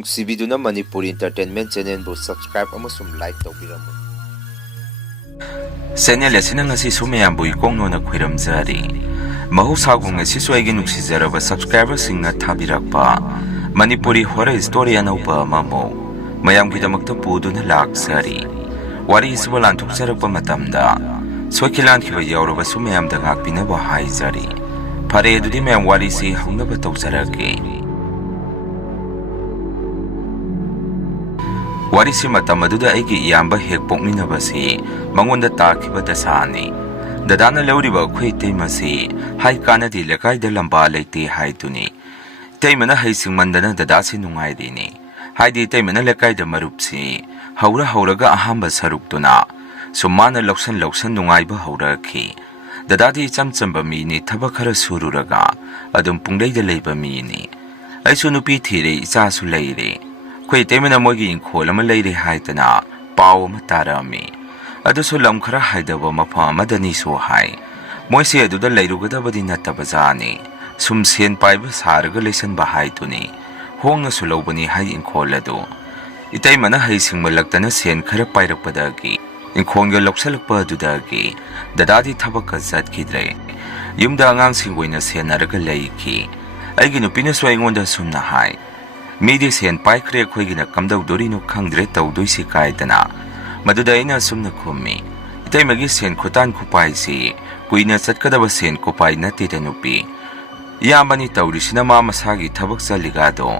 ꯅꯨꯡꯁꯤꯕꯤꯗꯨꯅ Manipuri entertainment ꯆꯦꯅꯦꯜꯕꯨ subscribe ꯑꯃꯁꯨꯡ like ꯇꯧꯕꯤꯔꯝꯃꯨ꯫ Channel ꯑꯁꯤꯅ ꯉꯁꯤꯁꯨ ꯃꯌꯥꯝꯕꯨ ꯏꯀꯣꯡꯅꯣꯅ ꯈꯣꯏꯔꯝꯖꯔꯤ꯫ ꯃꯍꯧꯁꯥꯒꯨꯝ ꯉꯁꯤꯁꯨ ꯑꯩꯒꯤ ꯅꯨꯡꯁꯤꯖꯔꯕ ꯁꯕꯁꯀ꯭ꯔꯥꯏꯕꯔꯁꯤꯡꯅ ꯊꯥꯕꯤꯔꯛꯄ ꯃꯅꯤꯄꯨꯔꯤ ꯍꯣꯔꯔ ꯁ꯭ꯇꯣꯔꯤ ꯑꯅꯧꯕ ꯑꯃꯃꯨꯛ ꯃꯌꯥꯝꯒꯤꯗꯃꯛꯇ ꯄꯨꯗꯨꯅ ꯂꯥꯛꯆꯔꯤ꯫ ꯋꯥꯔꯤ ꯑꯁꯤꯕꯨ ꯂꯥꯟꯊꯣꯛꯆꯔꯛꯄ ꯃꯇꯝꯗ ꯁꯣꯏꯈꯤ ꯂꯥꯟꯈꯤꯕ ꯌꯥꯎꯔꯕꯁꯨ ꯃꯌꯥꯝꯗ ꯉꯥꯛꯄꯤꯅꯕ ꯍꯥꯏꯖꯔꯤ꯫ ꯐꯔꯦ ꯑꯗꯨꯗꯤ ꯃꯌꯥꯝ ꯋꯥꯔꯤꯁꯤ ꯍꯧꯅꯕ ꯇꯧꯖꯔꯒꯦ꯫ ꯋꯥꯔꯤꯁꯤ ꯃꯇꯝ ꯑꯗꯨꯗ ꯑꯩꯒꯤ ꯏꯌꯥꯝꯕ ꯍꯦꯛ ꯄꯣꯛꯃꯤꯟꯅꯕꯁꯤ ꯃꯉꯣꯟꯗ ꯇꯥꯈꯤꯕ ꯗꯁꯥꯅꯤ꯫ ꯗꯗꯥꯅ ꯂꯧꯔꯤꯕ ꯑꯩꯈꯣꯏ ꯏꯇꯩꯃꯁꯤ ꯍꯥꯏ ꯀꯥꯟꯅꯗꯤ ꯂꯩꯀꯥꯏꯗ ꯂꯝꯕꯥ ꯂꯩꯇꯦ ꯍꯥꯏꯗꯨꯅꯤ꯫ ꯏꯇꯩꯃꯅ ꯍꯩꯁꯤꯡꯃꯟꯗꯅ ꯗꯗꯥꯁꯤ ꯅꯨꯡꯉꯥꯏꯔꯤꯅꯤ꯫ ꯍꯥꯏꯗꯤ ꯏꯇꯩꯃꯅ ꯂꯩꯀꯥꯏꯗ ꯃꯔꯨꯞꯁꯤ ꯍꯧꯔꯒ ꯑꯍꯥꯟꯕ ꯁꯔꯨꯛꯇꯨꯅ ꯁꯨꯝ ꯃꯥꯅ ꯂꯧꯁꯟ ꯅꯨꯡꯉꯥꯏꯕ ꯍꯧꯔꯛꯈꯤ꯫ ꯗꯗꯥꯗꯤ ꯏꯆꯝ ꯆꯝꯕ ꯃꯤꯅꯤ, ꯊꯕꯛ ꯈꯔ ꯁꯨꯔꯨꯔꯒ ꯑꯗꯨꯝ ꯄꯨꯡꯂꯩꯗ ꯂꯩꯕ ꯃꯤꯅꯤ꯫ ꯑꯩꯁꯨ ꯅꯨꯄꯤ ꯊꯤꯔꯦ, ꯏꯆꯥꯁꯨ ꯂꯩꯔꯦ꯫ ꯑꯩꯈꯣꯏ ꯏꯇꯩꯃꯅ ꯃꯣꯏꯒꯤ ꯏꯪꯈꯣꯜ ꯑꯃ ꯂꯩꯔꯦ ꯍꯥꯏꯗꯅ ꯄꯥꯎ ꯑꯃ ꯇꯥꯔꯝꯃꯤ꯫ ꯑꯗꯨꯁꯨ ꯂꯝ ꯈꯔ ꯍꯥꯏꯗꯕ ꯃꯐꯝ ꯑꯃꯗꯅꯤꯁꯨ ꯍꯥꯏ꯫ ꯃꯣꯏꯁꯦ ꯑꯗꯨꯗ ꯂꯩꯔꯨꯒꯗꯕꯗꯤ ꯅꯠꯇꯕꯖꯥꯠꯅꯤ꯫ ꯁꯨꯝ ꯁꯦꯟ ꯄꯥꯏꯕ ꯁꯥꯔꯒ ꯂꯩꯁꯟꯕ ꯍꯥꯏꯗꯨꯅꯤ꯫ ꯍꯣꯡꯅꯁꯨ ꯂꯧꯕꯅꯤ ꯍꯥꯏ ꯏꯪꯈꯣꯜ ꯑꯗꯨ꯫ ꯏꯇꯩꯃꯅ ꯍꯩꯁꯤꯡꯃꯜꯂꯛꯇꯅ ꯁꯦꯟ ꯈꯔ ꯄꯥꯏꯔꯛꯄꯗꯒꯤ ꯏꯪꯈꯣꯜꯒ ꯂꯧꯁꯜꯂꯛꯄ ꯑꯗꯨꯗꯒꯤ ꯗꯗꯥꯗꯤ ꯊꯕꯛꯀ ꯆꯠꯈꯤꯗ꯭ꯔꯦ꯫ ꯌꯨꯝꯗ ꯑꯉꯥꯡꯁꯤꯡ ꯑꯣꯏꯅ ꯁꯦꯟꯅꯔꯒ ꯂꯩꯈꯤ꯫ ꯑꯩꯒꯤ ꯅꯨꯄꯤꯅꯁꯨ ꯑꯩꯉꯣꯟꯗ ꯁꯨꯝꯅ ꯍꯥꯏ, ꯃꯤꯗꯤ ꯁꯦꯟ ꯄꯥꯏꯈ꯭ꯔꯦ, ꯑꯩꯈꯣꯏꯒꯤꯅ ꯀꯝꯗꯧꯗꯣꯔꯤꯅꯣ ꯈꯪꯗ꯭ꯔꯦ ꯇꯧꯗꯣꯏꯁꯤ ꯀꯥꯏꯗꯅ꯫ ꯃꯗꯨꯗ ꯑꯩꯅ ꯑꯁꯨꯝꯅ ꯈꯨꯝꯃꯤ, ꯏꯇꯩꯃꯒꯤ ꯁꯦꯟ ꯈꯨꯇꯥꯟ ꯈꯨꯄꯥꯏꯁꯤ ꯀꯨꯏꯅ ꯆꯠꯀꯗꯕ ꯁꯦꯟ ꯈꯨꯄꯥꯏ ꯅꯠꯇꯦꯗ ꯅꯨꯄꯤ꯫ ꯏꯌꯥꯝꯕꯅꯤ ꯇꯧꯔꯤꯁꯤꯅ ꯃꯥ ꯃꯁꯥꯒꯤ ꯊꯕꯛ ꯆꯠꯂꯤꯒꯥꯗꯣ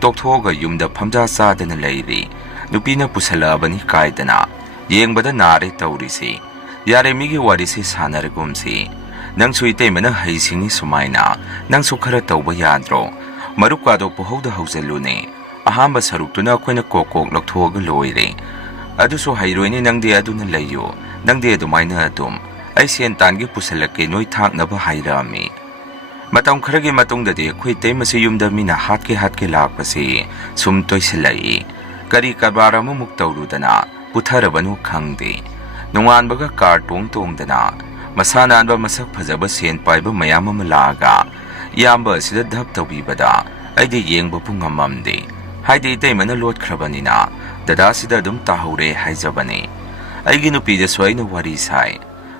ꯇꯣꯛꯊꯣꯛꯑꯒ ꯌꯨꯝꯗ ꯐꯝꯖꯥ ꯆꯥꯗꯅ ꯂꯩꯔꯤ꯫ ꯅꯨꯄꯤꯅ ꯄꯨꯁꯜꯂꯛꯑꯕꯅꯤ ꯀꯥꯏꯗꯅ ꯌꯦꯡꯕꯗ ꯅꯥꯔꯦ ꯇꯧꯔꯤꯁꯤ꯫ ꯌꯥꯔꯦ ꯃꯤꯒꯤ ꯋꯥꯔꯤꯁꯤ ꯁꯥꯟꯅꯔꯒꯨꯝꯁꯤ꯫ ꯅꯪꯁꯨ ꯏꯇꯩꯃꯅ ꯍꯩꯁꯤꯡꯉꯤ ꯁꯨꯃꯥꯏꯅ ꯅꯪꯁꯨ ꯈꯔ ꯇꯧꯕ ꯌꯥꯗ꯭ꯔꯣ? ꯃꯔꯨꯞꯀꯥꯗꯣ ꯄꯨꯍꯧꯗ ꯍꯧꯖꯜꯂꯨꯅꯦ꯫ ꯑꯍꯥꯟꯕ ꯁꯔꯨꯛꯇꯨꯅ ꯑꯩꯈꯣꯏꯅ ꯀꯣꯛ ꯂꯧꯊꯣꯛꯑꯒ ꯂꯣꯏꯔꯦ꯫ ꯑꯗꯨꯁꯨ ꯍꯩꯔꯣꯏꯅꯦ ꯅꯪꯗꯤ, ꯑꯗꯨꯅ ꯂꯩꯌꯨ꯫ ꯅꯪꯗꯤ ꯑꯗꯨꯃꯥꯏꯅ ꯑꯗꯨꯝ ꯑꯩ ꯁꯦꯟ ꯇꯥꯟꯒꯤ ꯄꯨꯁꯜꯂꯛꯀꯦ ꯅꯣꯏ ꯊꯥꯛꯅꯕ ꯍꯥꯏꯔꯛꯑꯝꯃꯤ꯫ ꯃꯇꯝ ꯈꯔꯒꯤ ꯃꯇꯨꯡꯗꯗꯤ ꯑꯩꯈꯣꯏ ꯏꯇꯩꯃꯁꯤ ꯌꯨꯝꯗ ꯃꯤꯅ ꯍꯥꯠꯀꯦ ꯂꯥꯛꯄꯁꯤ ꯁꯨꯝ ꯇꯣꯏꯁꯤꯜꯂꯛꯏ꯫ ꯀꯔꯤ ꯀꯔꯕꯥꯔ ꯑꯃꯃꯨꯛ ꯇꯧꯔꯨꯗꯅ ꯄꯨꯊꯔꯕꯅꯣ ꯈꯪꯗꯦ꯫ ꯅꯣꯡꯉꯥꯟꯕꯒ ꯀꯥꯔ ꯇꯣꯡꯗꯅ ꯃꯁꯥ ꯅꯥꯟꯕ ꯃꯁꯛ ꯐꯖꯕ ꯁꯦꯟ ꯄꯥꯏꯕ ꯃꯌꯥꯝ ꯑꯃ ꯂꯥꯛꯑꯒ ꯏꯌꯥꯝꯕ ꯑꯁꯤꯗ ꯙꯞ ꯇꯧꯕꯤꯕꯗ ꯑꯩꯗꯤ ꯌꯦꯡꯕꯕꯨ ꯉꯝꯃꯝꯗꯦ꯫ ꯍꯥꯏꯗꯤ ꯏꯇꯩꯃꯅ ꯂꯣꯠꯈ꯭ꯔꯕꯅꯤꯅ ꯗꯗꯥꯁꯤꯗ ꯑꯗꯨꯝ ꯇꯥꯍꯧꯔꯦ ꯍꯥꯏꯖꯕꯅꯤ꯫ ꯑꯩꯒꯤ ꯅꯨꯄꯤꯗꯁꯨ ꯑꯩꯅ ꯋꯥꯔꯤ ꯁꯥꯏ꯫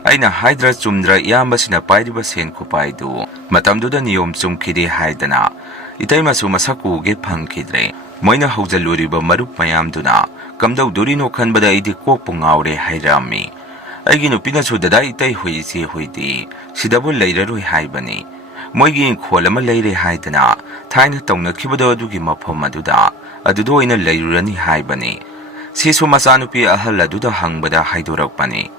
ꯑꯩꯅ ꯍꯥꯏꯗ꯭ꯔ ꯆꯨꯝꯗ꯭ꯔ ꯏꯌꯥꯝꯕꯁꯤꯅ ꯄꯥꯏꯔꯤꯕ ꯁꯦꯟ ꯈꯨꯄꯥꯏꯗꯨ ꯃꯇꯝꯗꯨꯗ ꯅꯤꯌꯣꯝ ꯆꯨꯝꯈꯤꯗꯦ ꯍꯥꯏꯗꯅ ꯏꯇꯩꯃꯁꯨ ꯃꯁꯛ ꯎꯒꯦ ꯐꯪꯈꯤꯗ꯭ꯔꯦ꯫ ꯃꯣꯏꯅ ꯍꯧꯖꯜꯂꯨꯔꯤꯕ ꯃꯔꯨꯞ ꯃꯌꯥꯝꯗꯨꯅ ꯀꯝꯗꯧꯗꯣꯔꯤꯅꯣ ꯈꯟꯕꯗ ꯑꯩꯗꯤ ꯀꯣꯛꯄꯨ ꯉꯥꯎꯔꯦ ꯍꯥꯏꯔꯛꯑꯝꯃꯤ꯫ ꯑꯩꯒꯤ ꯅꯨꯄꯤꯅꯁꯨ ꯗꯗꯥ ꯏꯇꯩ ꯍꯣꯏ ꯏꯆꯦ ꯍꯣꯏꯗꯤ ꯁꯤꯗꯕꯨ ꯂꯩꯔꯔꯣꯏ ꯍꯥꯏꯕꯅꯤ꯫ ꯃꯣꯏꯒꯤ ꯏꯪꯈꯣꯜ ꯑꯃ ꯂꯩꯔꯦ ꯍꯥꯏꯗꯅ ꯊꯥꯏꯅ ꯇꯧꯅꯈꯤꯕꯗꯣ ꯑꯗꯨꯒꯤ ꯃꯐꯝ ꯑꯗꯨꯗ ꯑꯣꯏꯅ ꯂꯩꯔꯨꯔꯅꯤ ꯍꯥꯏꯕꯅꯤ꯫ ꯁꯤꯁꯨ ꯃꯆꯥꯅꯨꯄꯤ ꯑꯍꯜ ꯑꯗꯨꯗ ꯍꯪꯕꯗ ꯍꯥꯏꯗꯣꯔꯛꯄꯅꯤ꯫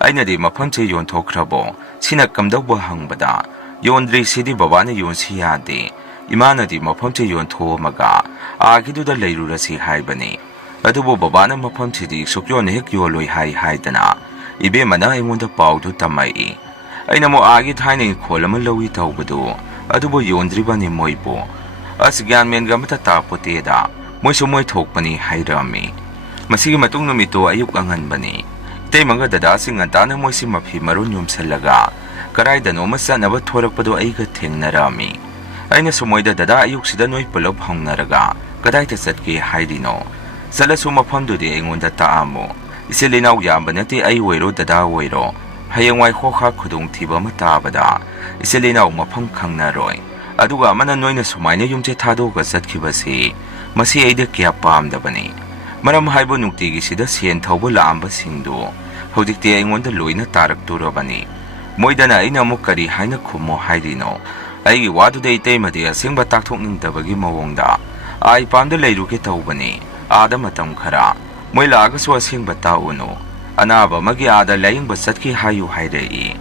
ꯑꯩꯅꯗꯤ ꯃꯐꯝꯁꯦ ꯌꯣꯟꯊꯣꯛꯈ꯭ꯔꯕꯣ? ꯁꯤꯅ ꯀꯝꯗꯧꯕ ꯍꯪꯕꯗ ꯌꯣꯟꯗ꯭ꯔꯤ, ꯁꯤꯗꯤ ꯕꯕꯥꯅ ꯌꯣꯟꯁꯤ ꯌꯥꯗꯦ, ꯏꯃꯥꯅꯗꯤ ꯃꯐꯝꯁꯦ ꯌꯣꯟꯊꯣꯛꯑꯝꯃꯒ ꯑꯥꯒꯤꯗꯨꯗ ꯂꯩꯔꯨꯔꯁꯤ ꯍꯥꯏꯕꯅꯤ꯫ ꯑꯗꯨꯕꯨ ꯕꯕꯥꯅ ꯃꯐꯝꯁꯤꯗꯤ ꯁꯨꯛꯌꯣꯟ ꯍꯦꯛ ꯌꯣꯜꯂꯣꯏ ꯍꯥꯏꯗꯅ ꯏꯕꯦꯝꯃꯅ ꯑꯩꯉꯣꯟꯗ ꯄꯥꯎꯗꯨ ꯇꯝꯃꯛꯏ꯫ ꯑꯩꯅ ꯑꯃꯨꯛ ꯑꯥꯒꯤ ꯊꯥꯏꯅ ꯏꯪꯈꯣꯜ ꯑꯃ ꯂꯧꯏ ꯇꯧꯕꯗꯨ ꯑꯗꯨꯕꯨ ꯌꯣꯟꯗ꯭ꯔꯤꯕꯅꯤ ꯃꯣꯏꯕꯨ꯫ ꯑꯁ ꯒ꯭ꯌꯥꯟ ꯃꯦꯟꯒ ꯑꯃꯇ ꯇꯥꯛꯄꯣꯠꯇꯦꯗ, ꯃꯣꯏꯁꯨ ꯃꯣꯏ ꯊꯣꯛꯄꯅꯤ ꯍꯥꯏꯔꯛꯑꯝꯃꯤ꯫ ꯃꯁꯤꯒꯤ ꯃꯇꯨꯡ ꯅꯨꯃꯤꯠꯇꯨ ꯑꯌꯨꯛ ꯑꯉꯟꯕꯅꯤ꯫ ꯏꯇꯩꯃꯒ ꯗꯗꯥꯁꯤ ꯉꯟꯇꯥꯅ ꯃꯣꯏꯁꯤ ꯃꯐꯤ ꯃꯔꯣꯟ ꯌꯣꯝꯁꯜꯂꯒ ꯀꯔꯥꯏꯗꯅꯣꯃ ꯆꯠꯅꯕ ꯊꯣꯔꯛꯄꯗꯣ ꯑꯩꯒ ꯊꯦꯡꯅꯔꯝꯃꯤ꯫ ꯑꯩꯅꯁꯨ ꯃꯣꯏꯗ ꯗꯗꯥ ꯑꯌꯨꯛꯁꯤꯗ ꯅꯣꯏ ꯄꯨꯂꯞ ꯍꯧꯅꯔꯒ ꯀꯗꯥꯏꯗ ꯆꯠꯀꯦ ꯍꯥꯏꯔꯤꯅꯣ? ꯆꯠꯂꯁꯨ ꯃꯐꯝꯗꯨꯗꯤ ꯑꯩꯉꯣꯟꯗ ꯇꯥꯛꯑꯝꯃꯨ꯫ ꯏꯆꯤꯜ ꯏꯅꯥꯎ ꯌꯥꯝꯕ ꯅꯠꯇꯦ, ꯑꯩ ꯑꯣꯏꯔꯣ ꯗꯗꯥ ꯑꯣꯏꯔോ, ꯍꯌꯦꯡꯋꯥꯏ ꯍꯣꯛ ꯈꯨꯗꯣꯡꯊꯤꯕ ꯑꯃ ꯇꯥꯕꯗ ꯏꯆꯤꯜ ꯏꯅꯥꯎ ꯃꯐꯝ ꯈꯪꯅꯔꯣꯏ꯫ ꯑꯗꯨꯒ ꯑꯃꯅ ꯅꯣꯏꯅ ꯁꯨꯃꯥꯏꯅ ꯌꯨꯝꯁꯦ ꯊꯥꯗꯣꯛꯑꯒ ꯆꯠꯈꯤꯕꯁꯤ ꯃꯁꯤ ꯑꯩꯗ ꯀꯌꯥ ꯄꯥꯝꯗꯕꯅꯤ꯫ ꯃꯔꯝ ꯍꯥꯏꯕꯨ ꯅꯨꯡꯇꯤꯒꯤ ꯁꯤꯗ ꯁꯦꯟ ꯊꯧꯕ ꯂꯥꯛꯑꯝꯕꯁꯤꯡꯗꯨ ꯍꯧꯖꯤꯛꯇꯤ ꯑꯩꯉꯣꯟꯗ ꯂꯣꯏꯅ ꯇꯥꯔꯛꯇꯣꯔꯕꯅꯤ꯫ ꯃꯣꯏꯗꯅ ꯑꯩꯅ ꯑꯃꯨꯛ ꯀꯔꯤ ꯍꯥꯏꯅ ꯈꯨꯝꯃꯣ ꯍꯥꯏꯔꯤꯅꯣ? ꯑꯩꯒꯤ ꯋꯥꯗꯨꯗ ꯏꯇꯩꯃꯗꯤ ꯑꯁꯦꯡꯕ ꯇꯥꯛꯊꯣꯛꯅꯤꯡꯗꯕꯒꯤ ꯃꯑꯣꯡꯗ ꯏꯄꯥꯝꯗ ꯂꯩꯔꯨꯒꯦ ꯇꯧꯕꯅꯤ, ꯑꯥꯗ ꯃꯇꯝ ꯈꯔ꯫ ꯃꯣꯏ ꯂꯥꯛꯑꯒꯁꯨ ꯑꯁꯦꯡꯕ ꯇꯥꯛꯎꯅꯨ, ꯑꯅꯥꯕ ꯑꯃꯒꯤ ꯑꯥꯗ ꯂꯥꯌꯦꯡꯕ ꯆꯠꯈꯤ ꯍꯥꯏꯌꯨ ꯍꯥꯏꯔꯛꯏ꯫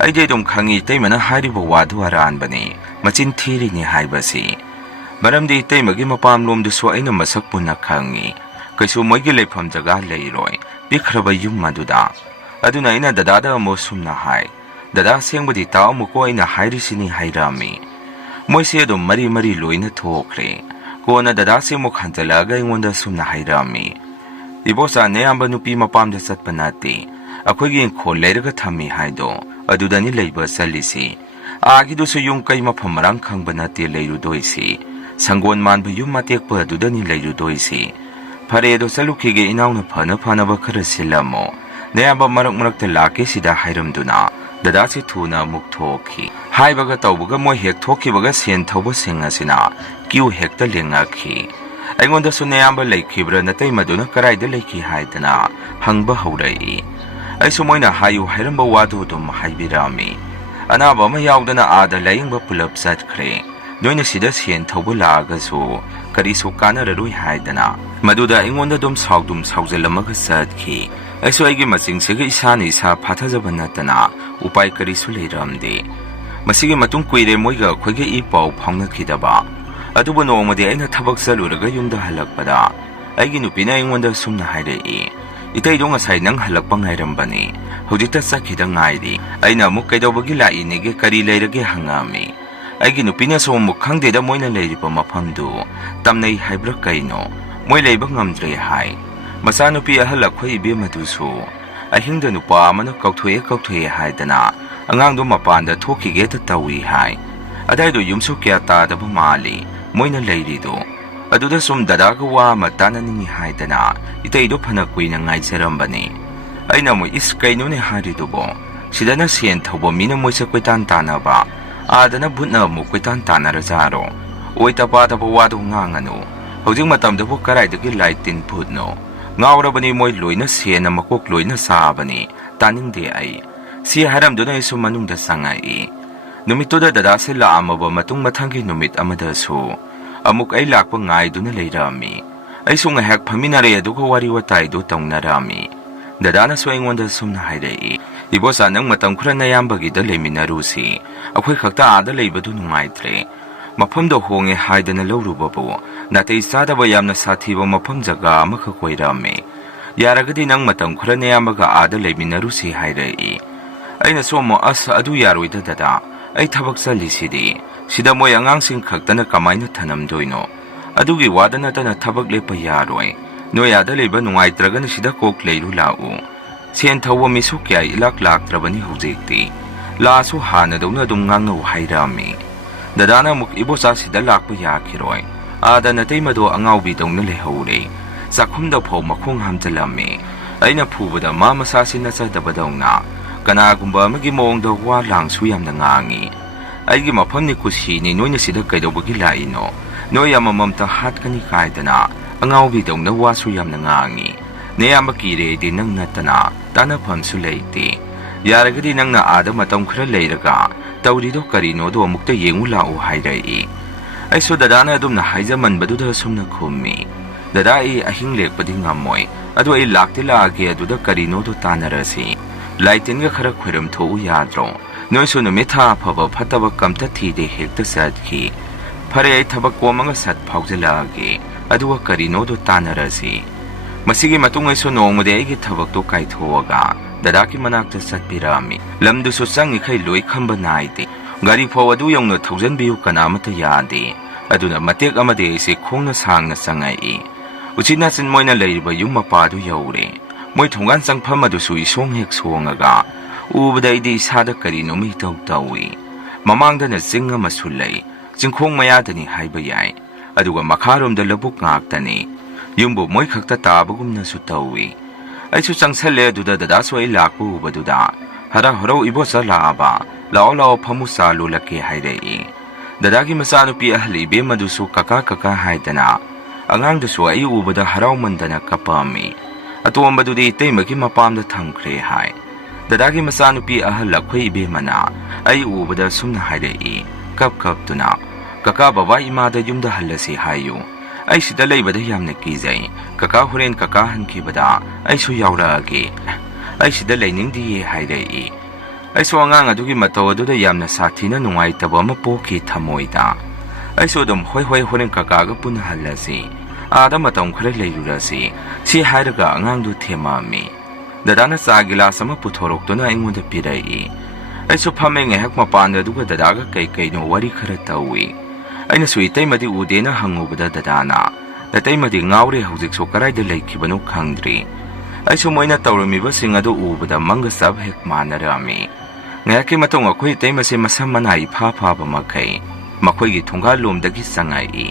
ꯑꯩꯗꯤ ꯑꯗꯨꯝ ꯈꯪꯉꯤ ꯏꯇꯩꯃꯅ ꯍꯥꯏꯔꯤꯕ ꯋꯥꯗꯨ ꯑꯔꯥꯟꯕꯅꯤ, ꯃꯆꯤꯟ ꯊꯤꯔꯤꯅꯤ ꯍꯥꯏꯕꯁꯤ꯫ ꯃꯔꯝꯗꯤ ꯏꯇꯩꯃꯒꯤ ꯃꯄꯥꯝꯂꯣꯝꯗꯨꯁꯨ ꯑꯩꯅ ꯃꯁꯛ ꯄꯨꯟꯅ ꯈꯪꯉꯤ꯫ ꯀꯩꯁꯨ ꯃꯣꯏꯒꯤ ꯂꯩꯐꯝ ꯖꯒꯥ ꯂꯩꯔꯣꯏ, ꯄꯤꯛꯈ꯭ꯔꯕ ꯌꯨꯝ ꯑꯗꯨꯗ꯫ ꯑꯗꯨꯅ ꯑꯩꯅ ꯗꯗꯥꯗ ꯑꯃꯨꯛ ꯁꯨꯝꯅ ꯍꯥꯏ, ꯗꯗꯥ ꯑꯁꯦꯡꯕꯗꯤ ꯇꯥꯛꯑꯝꯃꯨꯀꯣ ꯑꯩꯅ ꯍꯥꯏꯔꯤꯁꯤꯅꯤ ꯍꯥꯏꯔꯛꯑꯝꯃꯤ꯫ ꯃꯣꯏꯁꯦ ꯑꯗꯨꯝ ꯃꯔꯤ ꯂꯣꯏꯅ ꯊꯣꯛꯈ꯭ꯔꯦ꯫ ꯀꯣꯟꯅ ꯗꯗꯥꯁꯦ ꯑꯃꯨꯛ ꯍꯟꯖꯜꯂꯛꯑꯒ ꯑꯩꯉꯣꯟꯗ ꯁꯨꯝꯅ ꯍꯥꯏꯔꯛꯑꯝꯃꯤ, ꯏꯕꯣꯆꯥ ꯅꯌꯥꯝꯕ ꯅꯨꯄꯤ ꯃꯄꯥꯝꯗ ꯆꯠꯄ ꯅꯠꯇꯦ, ꯑꯩꯈꯣꯏꯒꯤ ꯏꯪꯈꯣꯜ ꯂꯩꯔꯒ ꯊꯝꯃꯤ ꯍꯥꯏꯗꯣ ꯑꯗꯨꯗꯅꯤ ꯂꯩꯕ ꯆꯠꯂꯤꯁꯤ꯫ ꯑꯥꯒꯤꯗꯨꯁꯨ ꯌꯨꯝ ꯀꯩ ꯃꯐꯝ ꯃꯔꯥꯡ ꯈꯪꯕ ꯅꯠꯇꯦ ꯂꯩꯔꯨꯗꯣꯏꯁꯤ꯫ संगोन मानब युम मतेक दुदनी लेरुदोइसी फरेदो चलुखिगे इनाउना फना फनब खर सिलमो नयाब मरक मरकते लाके सिदा हाइरमदुना ददासी थुना मुक थोखी हाइबगा तौबगा मोय हेक थोखिबगा सेन थौब सिंग असिना क्यू हेक्ता लेंगाखी अइगोंदसु नयाब लेखिब्रा नतै मदुना कराइदा लेखि हाइदना हंगबा हौरई अइसु मोयना हायु हाइरमबा वादो दुम हाइबिरामी अनाबा अमा यावदना आदा लायिंगबा पुलप चटख्रे नोइना सिदा सेन थौब लागसु करिसु कानररुइ हाइदना मदुदा अइगोंदा दुम साउदुम साउजलमगा चटखी अइसु अइगी मचिंगसिगा इसाना इसा फाथाजबा नतना उपाय करिसु लेरमदे मसिगे मतुंग कुइरे मोइगा अखोइगे इ पाउ फाउनखिदबा अदुबु नोंगमदे अइना थबक चलुरगा युमदा हलकपदा अइगी नुपिना अइगोंदा Sumana हाइरई इतैदो ngasai nang halakpa ngairambani hojita sakhida ngairi aina amuk kaidobagi lainege kari leirage hangami aigi nupina so muk khangdeda moina leiriba mafamdu tamnei haibra kaino moi leiba ngamdre hai masa nupi ahal akhoi ibe madusu ahingda nupa amana kauthoe haidana angangdo mapanda thokige ta tawi hai adaido yumsu kya ta da mali moina leirido अदुदा सुम ददागा वा मताननिंगी हाइदना इतैदो फना कुइना ngaइजरमबनी अइना मो इस कैनोने हारिदुबो सिदना सेन थौबो मिना मोइसा कोइतान तानाबा आदना बुटना मो कोइतान तानारजारो ओइता पादबो वादो ngangaनु हौजिक मतमदबो कराइदगी लाइटिन फुदनो ngaurabani moi loina sena makok loina sabani तानिंगदे आई सि हारमदुना इसु मनुंगदा sangai नुमितोदा ददा से ला अमबो मतुंग मथंगी नुमित अमदसु अमुक ऐ लाकप ngaइदुना लेरामी ऐसु ngahak फमिनारे अदुगो वारी वताइदो तौनारामी ददाना सोइंगोंदा सुमना हाइरई इबोसा नंग मतम खुरा नयामबगी द लेमिनारुसी अखोइ खक्ता आदा लेबदु नुंगाइत्रे मफमदो होंगे हाइदना लौरुबबो नातै सादबा यामना साथीबो मफम जगा अमख कोइरामे यारगदि नंग मतम खुरा नयामबगा आदा लेमिनारुसी हाइरई ऐना सोमो अस अदु यारोइदा ददा ऐ थबक चलिसिदि सिदा मोय आंगांसिंग खक्तना कमाइना थनमदोइनो अदुगी वादनतना थबक लेपा यारोय नोयादा लेबा नुंगाइत्रगन सिदा कोक लेरु लाउ सेन थौवा मिसु क्या इलाक लाक्त्रबनी हौजेक्ति लासु हानदौना दुम ngangnौ हाइरामी ददाना मुक इबोसा सिदा लाकपा याखिरोय आदा नतै मदो अंगाउबि दौना लेहौरे चाखुमदा फौ मखोंग हमजलमे अइना फुबदा मा मसासि नचदबदौना कनागुम्बा अमगी मोंगदा वा लांगसु यामना ngangi अइगी मफमनि कुसिनि नोइना सिदा कैदौबगी लाइनो नोय अमममता हातकनि कायदना अंगाउबि दौना वासु यामना ngangi नेयाम किरेदि नंग नतना तानाफमसु लेइते यारगदि नंगना आदा मतम खरा लेरगा तौरिदो करिनोदो अमुक्ता येंगु लाउ हाइरई ऐसो ददाना अदुमना हाइजमनबदुदा सुमना खुम्मि ददा ए अहिंग लेकपदि ngammoy अदो ए लाक्ते लागे अदुदा करिनोदो तानरसि लाइटिनगा खरा खोइरम थोउ याद्रो नोइसु नुमिथा फबा फतबा कमता थीदे हेक्ता सदखि फरे ऐ थबक कोमंगा सत फाउजलागे अदुवा करिनोदो तानरसि मसिगी मतुंग ऐसो नोंगमदे ऐगी थबकतो काइथोगा ददाकी मनाक्ता चटपिरामी लमदुसु चंगिखै लोइ खंबा नाइते गारी फौ अदु यौनो थौजनबियु कनामता यादे अदुना मतेक अमदे ऐसे खोंगना सांगना चंगाई उचिना चिन मोइना लेरिबा युम मपादु यौरे मोइ थोंगान चंगफम अदुसु इसोंग हेक सोंगागा उबदैदि सादा करिनो मि तौ तौई ममांगदना चिंग अमसु लै चिंखोंग मयादनि हाइबा याय अदुगा मखारोमदा लबुक ngaktani युम्बो मोइ खक्ता ताबगुमनासु तौई ऐसु चंगसले अदुदा ददा सोइ लाकपु उबदुदा हरा हरौ इबोसा लाबा लाओ लाओ फमु सालु लके हाइरई ददागी मसानुपि अहली बे मदुसु कका कका हाइदना अंगांगदसु ऐ उबदा हराउ मंदना कपामी अतोंबदुदि तैमगी मपामदा थंखरे हाय ददागी मसानुपि अहल लखोइ बे मना ऐ उबदा सुमना हाइरई कप कप तुना कका बाबा इमादा युमदा हल्लसी हायु ऐ सिदा लेबदा यामना कीजै कका होरेन कका हनखिबदा ऐसु यावरागे ऐ सिदा लेनिंगदिये हाइरई ऐसु अंगांग अदुगी मतौ अदुदा यामना साथीना नुंगाइतबा अमा पोखि थमोइदा ऐसु दम होय होय होरेन ककागा पुना हल्लसी आदा मतौ खरे लेरुरसी सि हाइरगा अंगांगदु थेमामी ददाना चा गिलास अमा पुथोरक्तुना अइंगोंदा पिरई ऐसु फमे ngehak मपान अदुगा ददागा कै कैनो वारी खरा तौई अइना सुइतै मदि उदेना हंगुबदा ददाना नतै मदि ngaure हौजिक सो कराइदा लेखिबनु खंद्रि ऐसु मोइना तौरमिबा सिंग अदु उबदा मंग सब हेक मानरामी ngayaki matong अखोइ तैमसे मसम मनाइ फा फाबा मखै मखोइगी थुंगा लोमदगी Sangai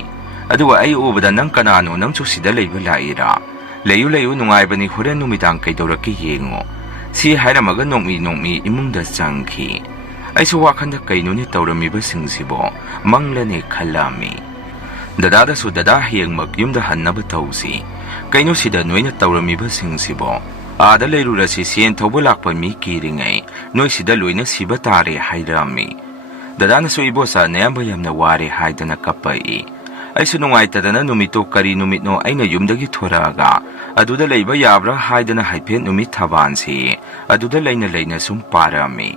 aduga ai ubada nang kanano nang chu sida leiba laira leyu nungai bani horen numidang kaidoraki yengo si hairamaga nongmi imungda changki aisu wakhanda kainuni tawramiba singsibo manglane khalami dada su dada hiyengmak yumda hannaba tawsi kainu sida noina tawramiba singsibo ada leirurasi sien thobo lakpa mi kiringai noi sida loina siba tare hairami dada na su ibosa nayamba yamna ware haidana kapai aisu nungai tadana numito kari numitno aina yumdagi thoraga aduda leiba yabra haidana haipet numit thabansi aduda leina sum parami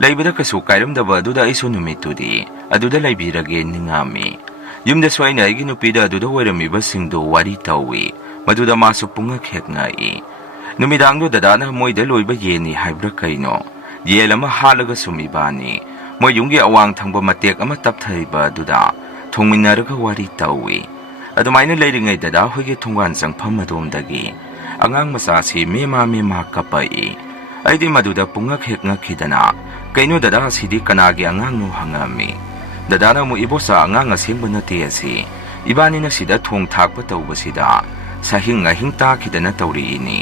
leibada kasu kairamdaba aduda aisu numitudi aduda leibirage ningami yumda swaina aigi nupida aduda oiramiba singdo wari tawi maduda masu punga khekngai numidangdo dadana moida loiba yeni haibra kaino yelama halaga sumibani moi yungi awang thangba matek ama tapthaiba aduda thongminaraga wari tawi adumaina leiringai dada hoige thongwan changpham adomdagi angang masa si mema kapai aidi maduda punga khekna khidana kaino dada sidi kanagi angang no hangami dada na mu ibosa angang asengba nate asi ibani na sida thong thakpa tawbasida sahinga hingta khidana tawri ini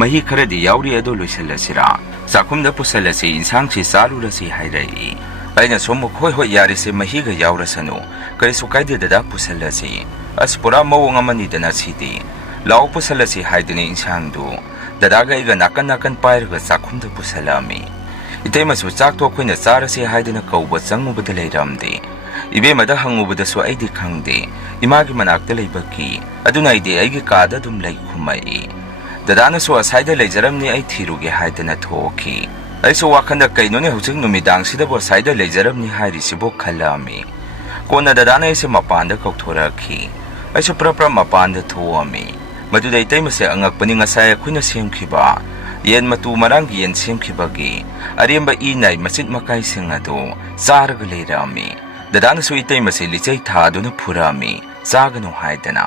mahi kharadi yauri ado loisalasira sakhumda pusalasi insang si sarurasi hairai aina somu hoi yarisi mahi ga yaurasanu kaisu kaide dada pusalasi aspura mawong amani dana sidi law pusalasi haidani insangdu dada ga iga nakan pairga sakhumda pusalami itay masu chakto khoina charasi haidana kauba changubada leiramde ibe mada hangubada so aidi khangde imagi manakta leibaki aduna ide aigi kada dum lei khumai dadana so asaida leijaramni ai thiruge haidana thoki aiso wakhanda kainone hujik numidang sida bo saida leijaramni hairi sibo khalami kona dadana ise mapanda kokthoraki aiso prapra mapanda thoami maduda itay mase angakpani ngasay khuna semkhiba yen matu marang yen semkhibagi aremba inai macit makai singado sarga leirami dadana so itay mase lichai thaduna phurami sagano haidana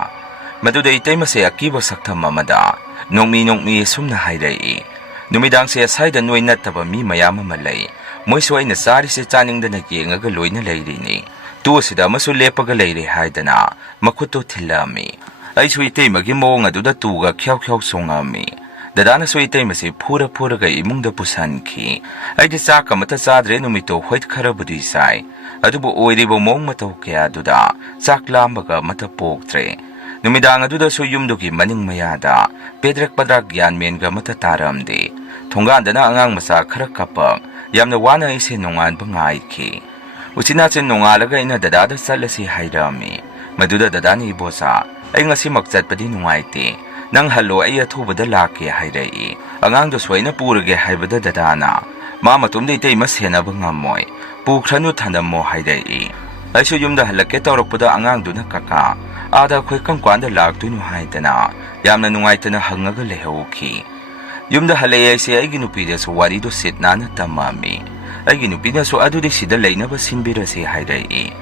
maduda itay mase akiba saktham mamada nongmi sumna hairai numidang se saida noi nattaba mi mayam ama lei moiso aina sari se chaningdana yengaga loina leirini tu sida masu lepaga leire haidana makuto thilami aisu itei magi mong aduda tuga khyau songami dadana so itei mase phura ga imungda pusanki aidi chaka mata chadre numito hoit kharabudi sai adubu oiribo mong mata kya duda chaklambaga mata poktre numidang aduda so yumdugi maning mayada pedrak padrak gyan menga mata taramde thongandana angang masa khara kapak yamna wana ise nongan bangai ki uchina chen nongalaga ina dadada salasi hairami maduda dadani bosa ai ngasi makchatpadi nungaite nang hallo ai athubada lake hairai angang do soina purage haibada dadana ma matumde itei masena bangamoi pukhranu thandammo hairai aisu yumda halake tawrakpada angang duna kaka ada khoi kangkwanda laktuinu haidana yamna nungaitana hangaga lehauki yumda halai aise aigi nupida so wari do setnana tamami aigi nupida so adudi sida leinaba simbirase hairai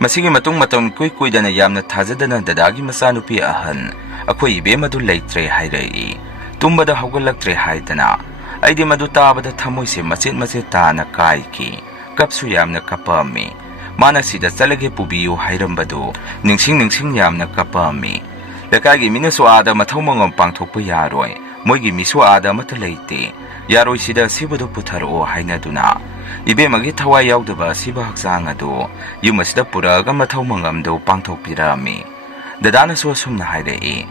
masigi matum kuidana yamna thajadana dadagi masanupi ahan akhoi ibe madu leitre hairai tumbada haugalaktre haidana aidi madu tabada thamoise macet tana kaiki kapsu yamna kapami mana sida chalage pubiyo hairambado ningsing yamna kapami lekagi minasu ada mathomangam pangthokpa yaroi moigi misu ada mata leite yaroi sida sibado putharo hainaduna ibe magi thawai yaudaba siba hakchang adu yumasida puraga mathomangam pangthokpirami dadana so sumna hairai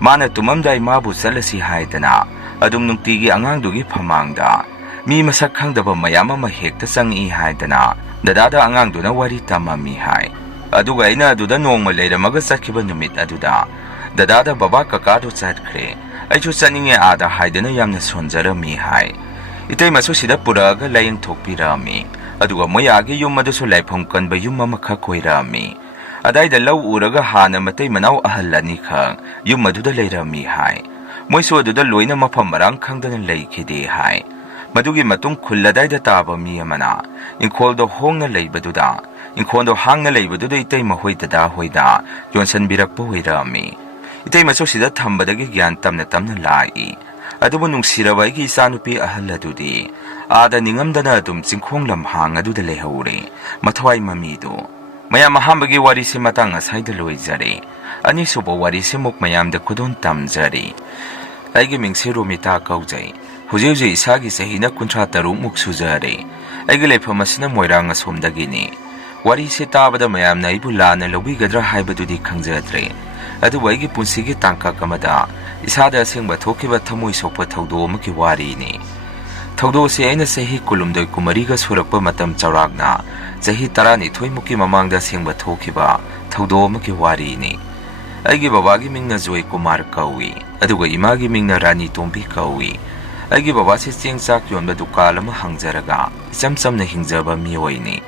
mana tumamdai mabu chalasi haidana adum nungtigi angangdugi phamangda mi masak khangdaba mayam ama hekta changi haidana dadada angangduna wari tamami hai aduga ina aduda nongma leiramaga chakhiba numit aduda dadada baba kakadu chatkre aichu chaninge ada haidana yamna sonjarami hai itei masu sida puraga laying thokpirami aduga moyagi yumadu so laifam kanba yumma makha koirami adaida law uraga hana matei manau ahal ani khang yumadu da leirami hai moiso aduda loina mafam marang khangdana leikhide hai madugi matung khulladai da taba mi amana inkoldo hongna leibaduda inkondo hangna leibaduda itei mahoi da hoida jonsan birakpo hoirami itei maso sida thambadagi gyan tamna lai adubu nungsiraba gi sanupi ahaladudi ada ningamdana dum chingkhonglam hang aduda lehaure mathwai mamido mayam ahambagi wari si matang asayda loizari. Ani subo wari si muk mayam da kudon tamjari. Aigi mingsi rumita kaujay. Huji isagi sahina kuntra tarung muk sujari. Aigi lepamasina moirang asomdagini. Wari si tabada mayam na ibu lana lobi gadra haibadudi kangjadre. Adu waigi punsigi tangka kamada. Isada asengba thokiba thamoi sokpa thaudo amaki wari ni. Thaudo si aina sahi kulumdoi kumariga surakpa matam chawrakna. Sahi tarani thoimuki mamangda asengba thokiba thaudo amaki wari ni. Aigi babagi mingna Joy Kumar kawi. Aduga imagi mingna Rani Tombi kawi. Aigi baba si chengchak yonba dukal ama hangjaraga ichamchamna hingjaba mioi ni.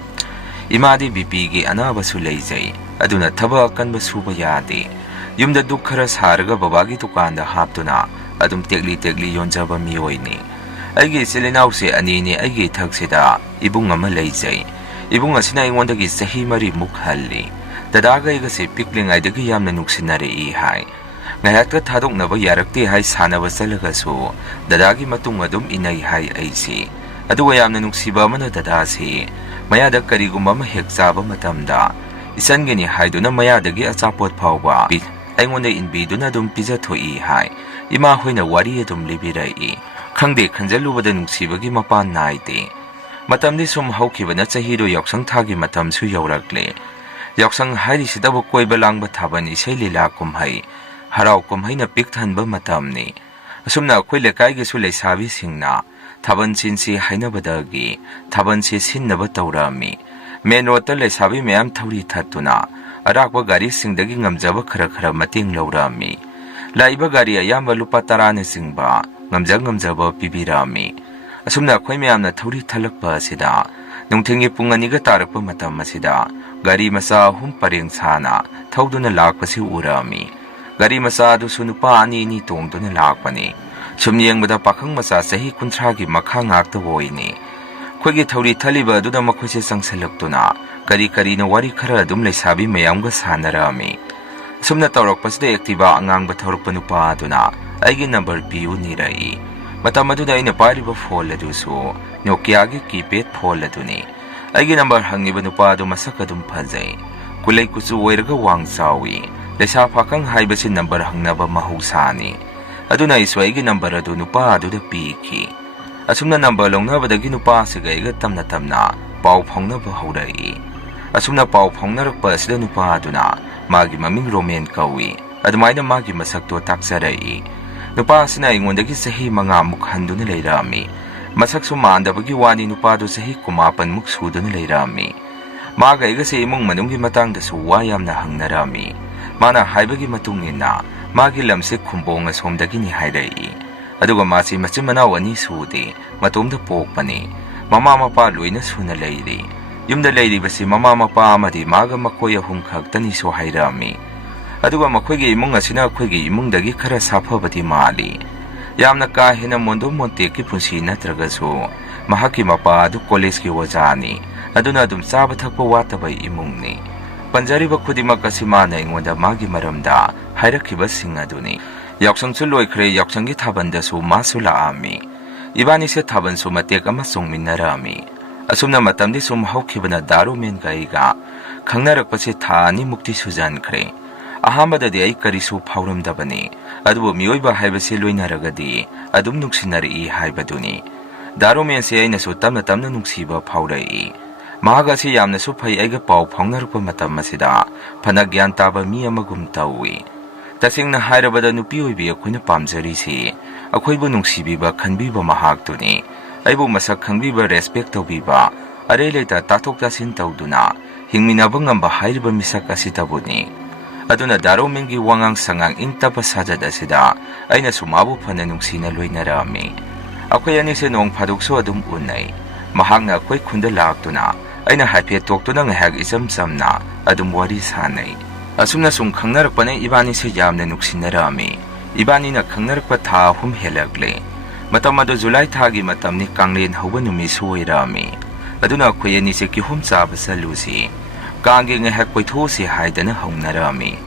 Imadi BP gi anaba su leijai. Aduna thaba akanba suba yade. Yumda duk khara saraga babagi dukanda haptuna adum tegli yonjaba mioi ni. Aigi silinau se ani ni aigi thaksida ibung ama leijai. Ibung asina aingondagi sahi mari mukhalli. Dadaga igasi pikling aidagi yamna nuksinare I hai. Ngayat ka thadoknaba yarakte hai sanaba salagasu dadagi matung adum inay hai aisi. Aduga yamna nuksiba amana dadasi mayada karigumba mahek chaba matamda isangeni haiduna mayadagi achapot phawba aingonda inbiduna dum pizza thoi hai. Ima hoina wari adum libirai. Khangde khanjalubada nuksibagi mapan naite. Matamdi sum haukibana chahiro yaksang thagi matam su yaurakle. Yaksang hairi sidabu koiba langba thaban isai lila kumhai. Harau kumhai na pikthanba matamni. Asumna akhoi lekai gi su leisabi singna thaban chinsi hainabadagi thaban si sinnaba taurami. Main road ta leisabi mayam thauri thattuna arakba gari singdagi ngamjaba khara mating laurami. Laiba gari ayamba lupa 10 na singba ngamjaba pibirami. Asumna akhoi mayamna thauri thalakpa asida nungthingi pung 2 ga tarakpa matam asida gari masa hum pareng sana thauduna lakpasi urami. Gari masa du sunupa ani ni tongduna lakpani. Sumyengbada pakhang masa sahi 30 gi makha ngakta woini. Khoigi thauri thaliba duda makhoise sangsalakuna kari na wari khara dum leisabi mayamga sanarami. Sumna tawrakpasida ektiba angangba thawrakpa nupa aduna aigi number piu nirai. Matam aduda ina pariba phone adusu Nokia gi keypad phone aduni. Aigi number hangiba nupa adu masak adum phajai. Kulai kuchu oiraga wang chawi. Leisa phakang haibasi number hangnaba mahusani. Aduna iswaigi number adu nupa adu da piki. Asumna number longnabadagi nupa siga iga tamna pau phongnaba haurai. Asumna pau phongnarakpa asida nupa aduna magi maming Roman kawi. Adumaina magi masakto taksarai. Nupa asina ingondagi sahi 5 muk handuna leirami. Masak sumandabagi wani nupa do sahi 9 muk suduna leirami. Maga igasi imong manunggi matangda su wayamna hangnarami. Mana haibagi matungina magi lamse khumbong asomdagi ni hairai. Aduga masi machimanaw ani sudi matomda pokpani. Mama mapa loina suna leiri. Yumda leiri basi mama mapa amadi maga makoy ahum khaktani so hairami. Aduga makhoigi imong asina akhoigi imongdagi khara safabati mali. Yamna ka hena mondo monte ki punsi natragasu mahaki mapa adu college ki wajani. Aduna adum chaba thakpa watabai imongni. Panjariba khudima kasimana ingonda magi maramda hairakhiba sing aduni. Yaksangchu loikhre yaksangi thabanda su masula ami. Ibani se thaban su matek ama songminarami. Asumna matamdi sum haukhibana daru men gaiga khangnarakpase thani mukti sujankhre. Ahambadadi ai karisu phauramdabani. Adubu mioiba haibase loinaragadi adum nuksinari haibaduni. Daru men se aina su tamna nuksiba phaurai. Mahaga si yamna su phai aiga pau phongnarakpa matam masida phana gyan taba mi amagum tawi. Tasingna hairabada nupi oibi akhoina pamjari si akhoibu nungsibiba khanbiba mahaktuni. Aibu masak khangbiba respect tawbiba are leita tathok tasin tawduna hingminaba ngamba hairiba misak asitabuni. Aduna daro mengi wangang sangang ingtapa sajad asida aina sumabu phana nungsina loinarami. Akhoi ani se nong phadukso adum unai. Mahakna akhoi khunda laktuna aina haiphe toktuna ngahak isamsamna adum wari sanai. Asumna sum khangnarakpane ibani se yamna nuksinarami. Ibani na khangnarakpa tha hum helakle. Matam adu July thagi matamni kanglen hauba numi suoirami. Aduna akhoi ani se ki hum chaba salusi. Kangi ngahak poithosi haidana haunarami.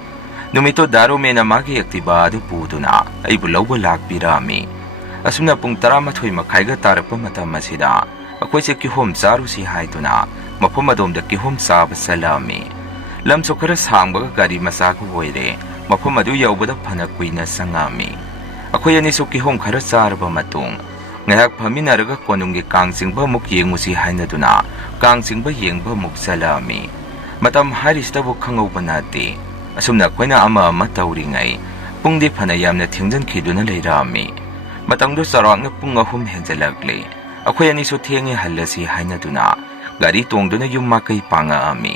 Numito daro mena magi aktiba adu puduna aibu lawba lakpirami. Asumna pung 12 makhaiga tarakpa matam asida akhoi se ki hum charusi haiduna mafam adomda ki hum chaba salami. lamso khara sangbaga gari masa ko oire mafam adu yaubada phana kuina sangami akhoi ani su ki hom khara charba matung ngayak phaminaraga konunggi kangsingba muk yengusi hainaduna kangsingba yengba muk salami matam haristabu khangau banati asumna khoina ama tauringai pungdi phana yamna thingjan khiduna leirami matangdu sarangna pung ahum henjalakle akhoi ani su thengi hallasi hainaduna gari tongduna yumma kai panga ami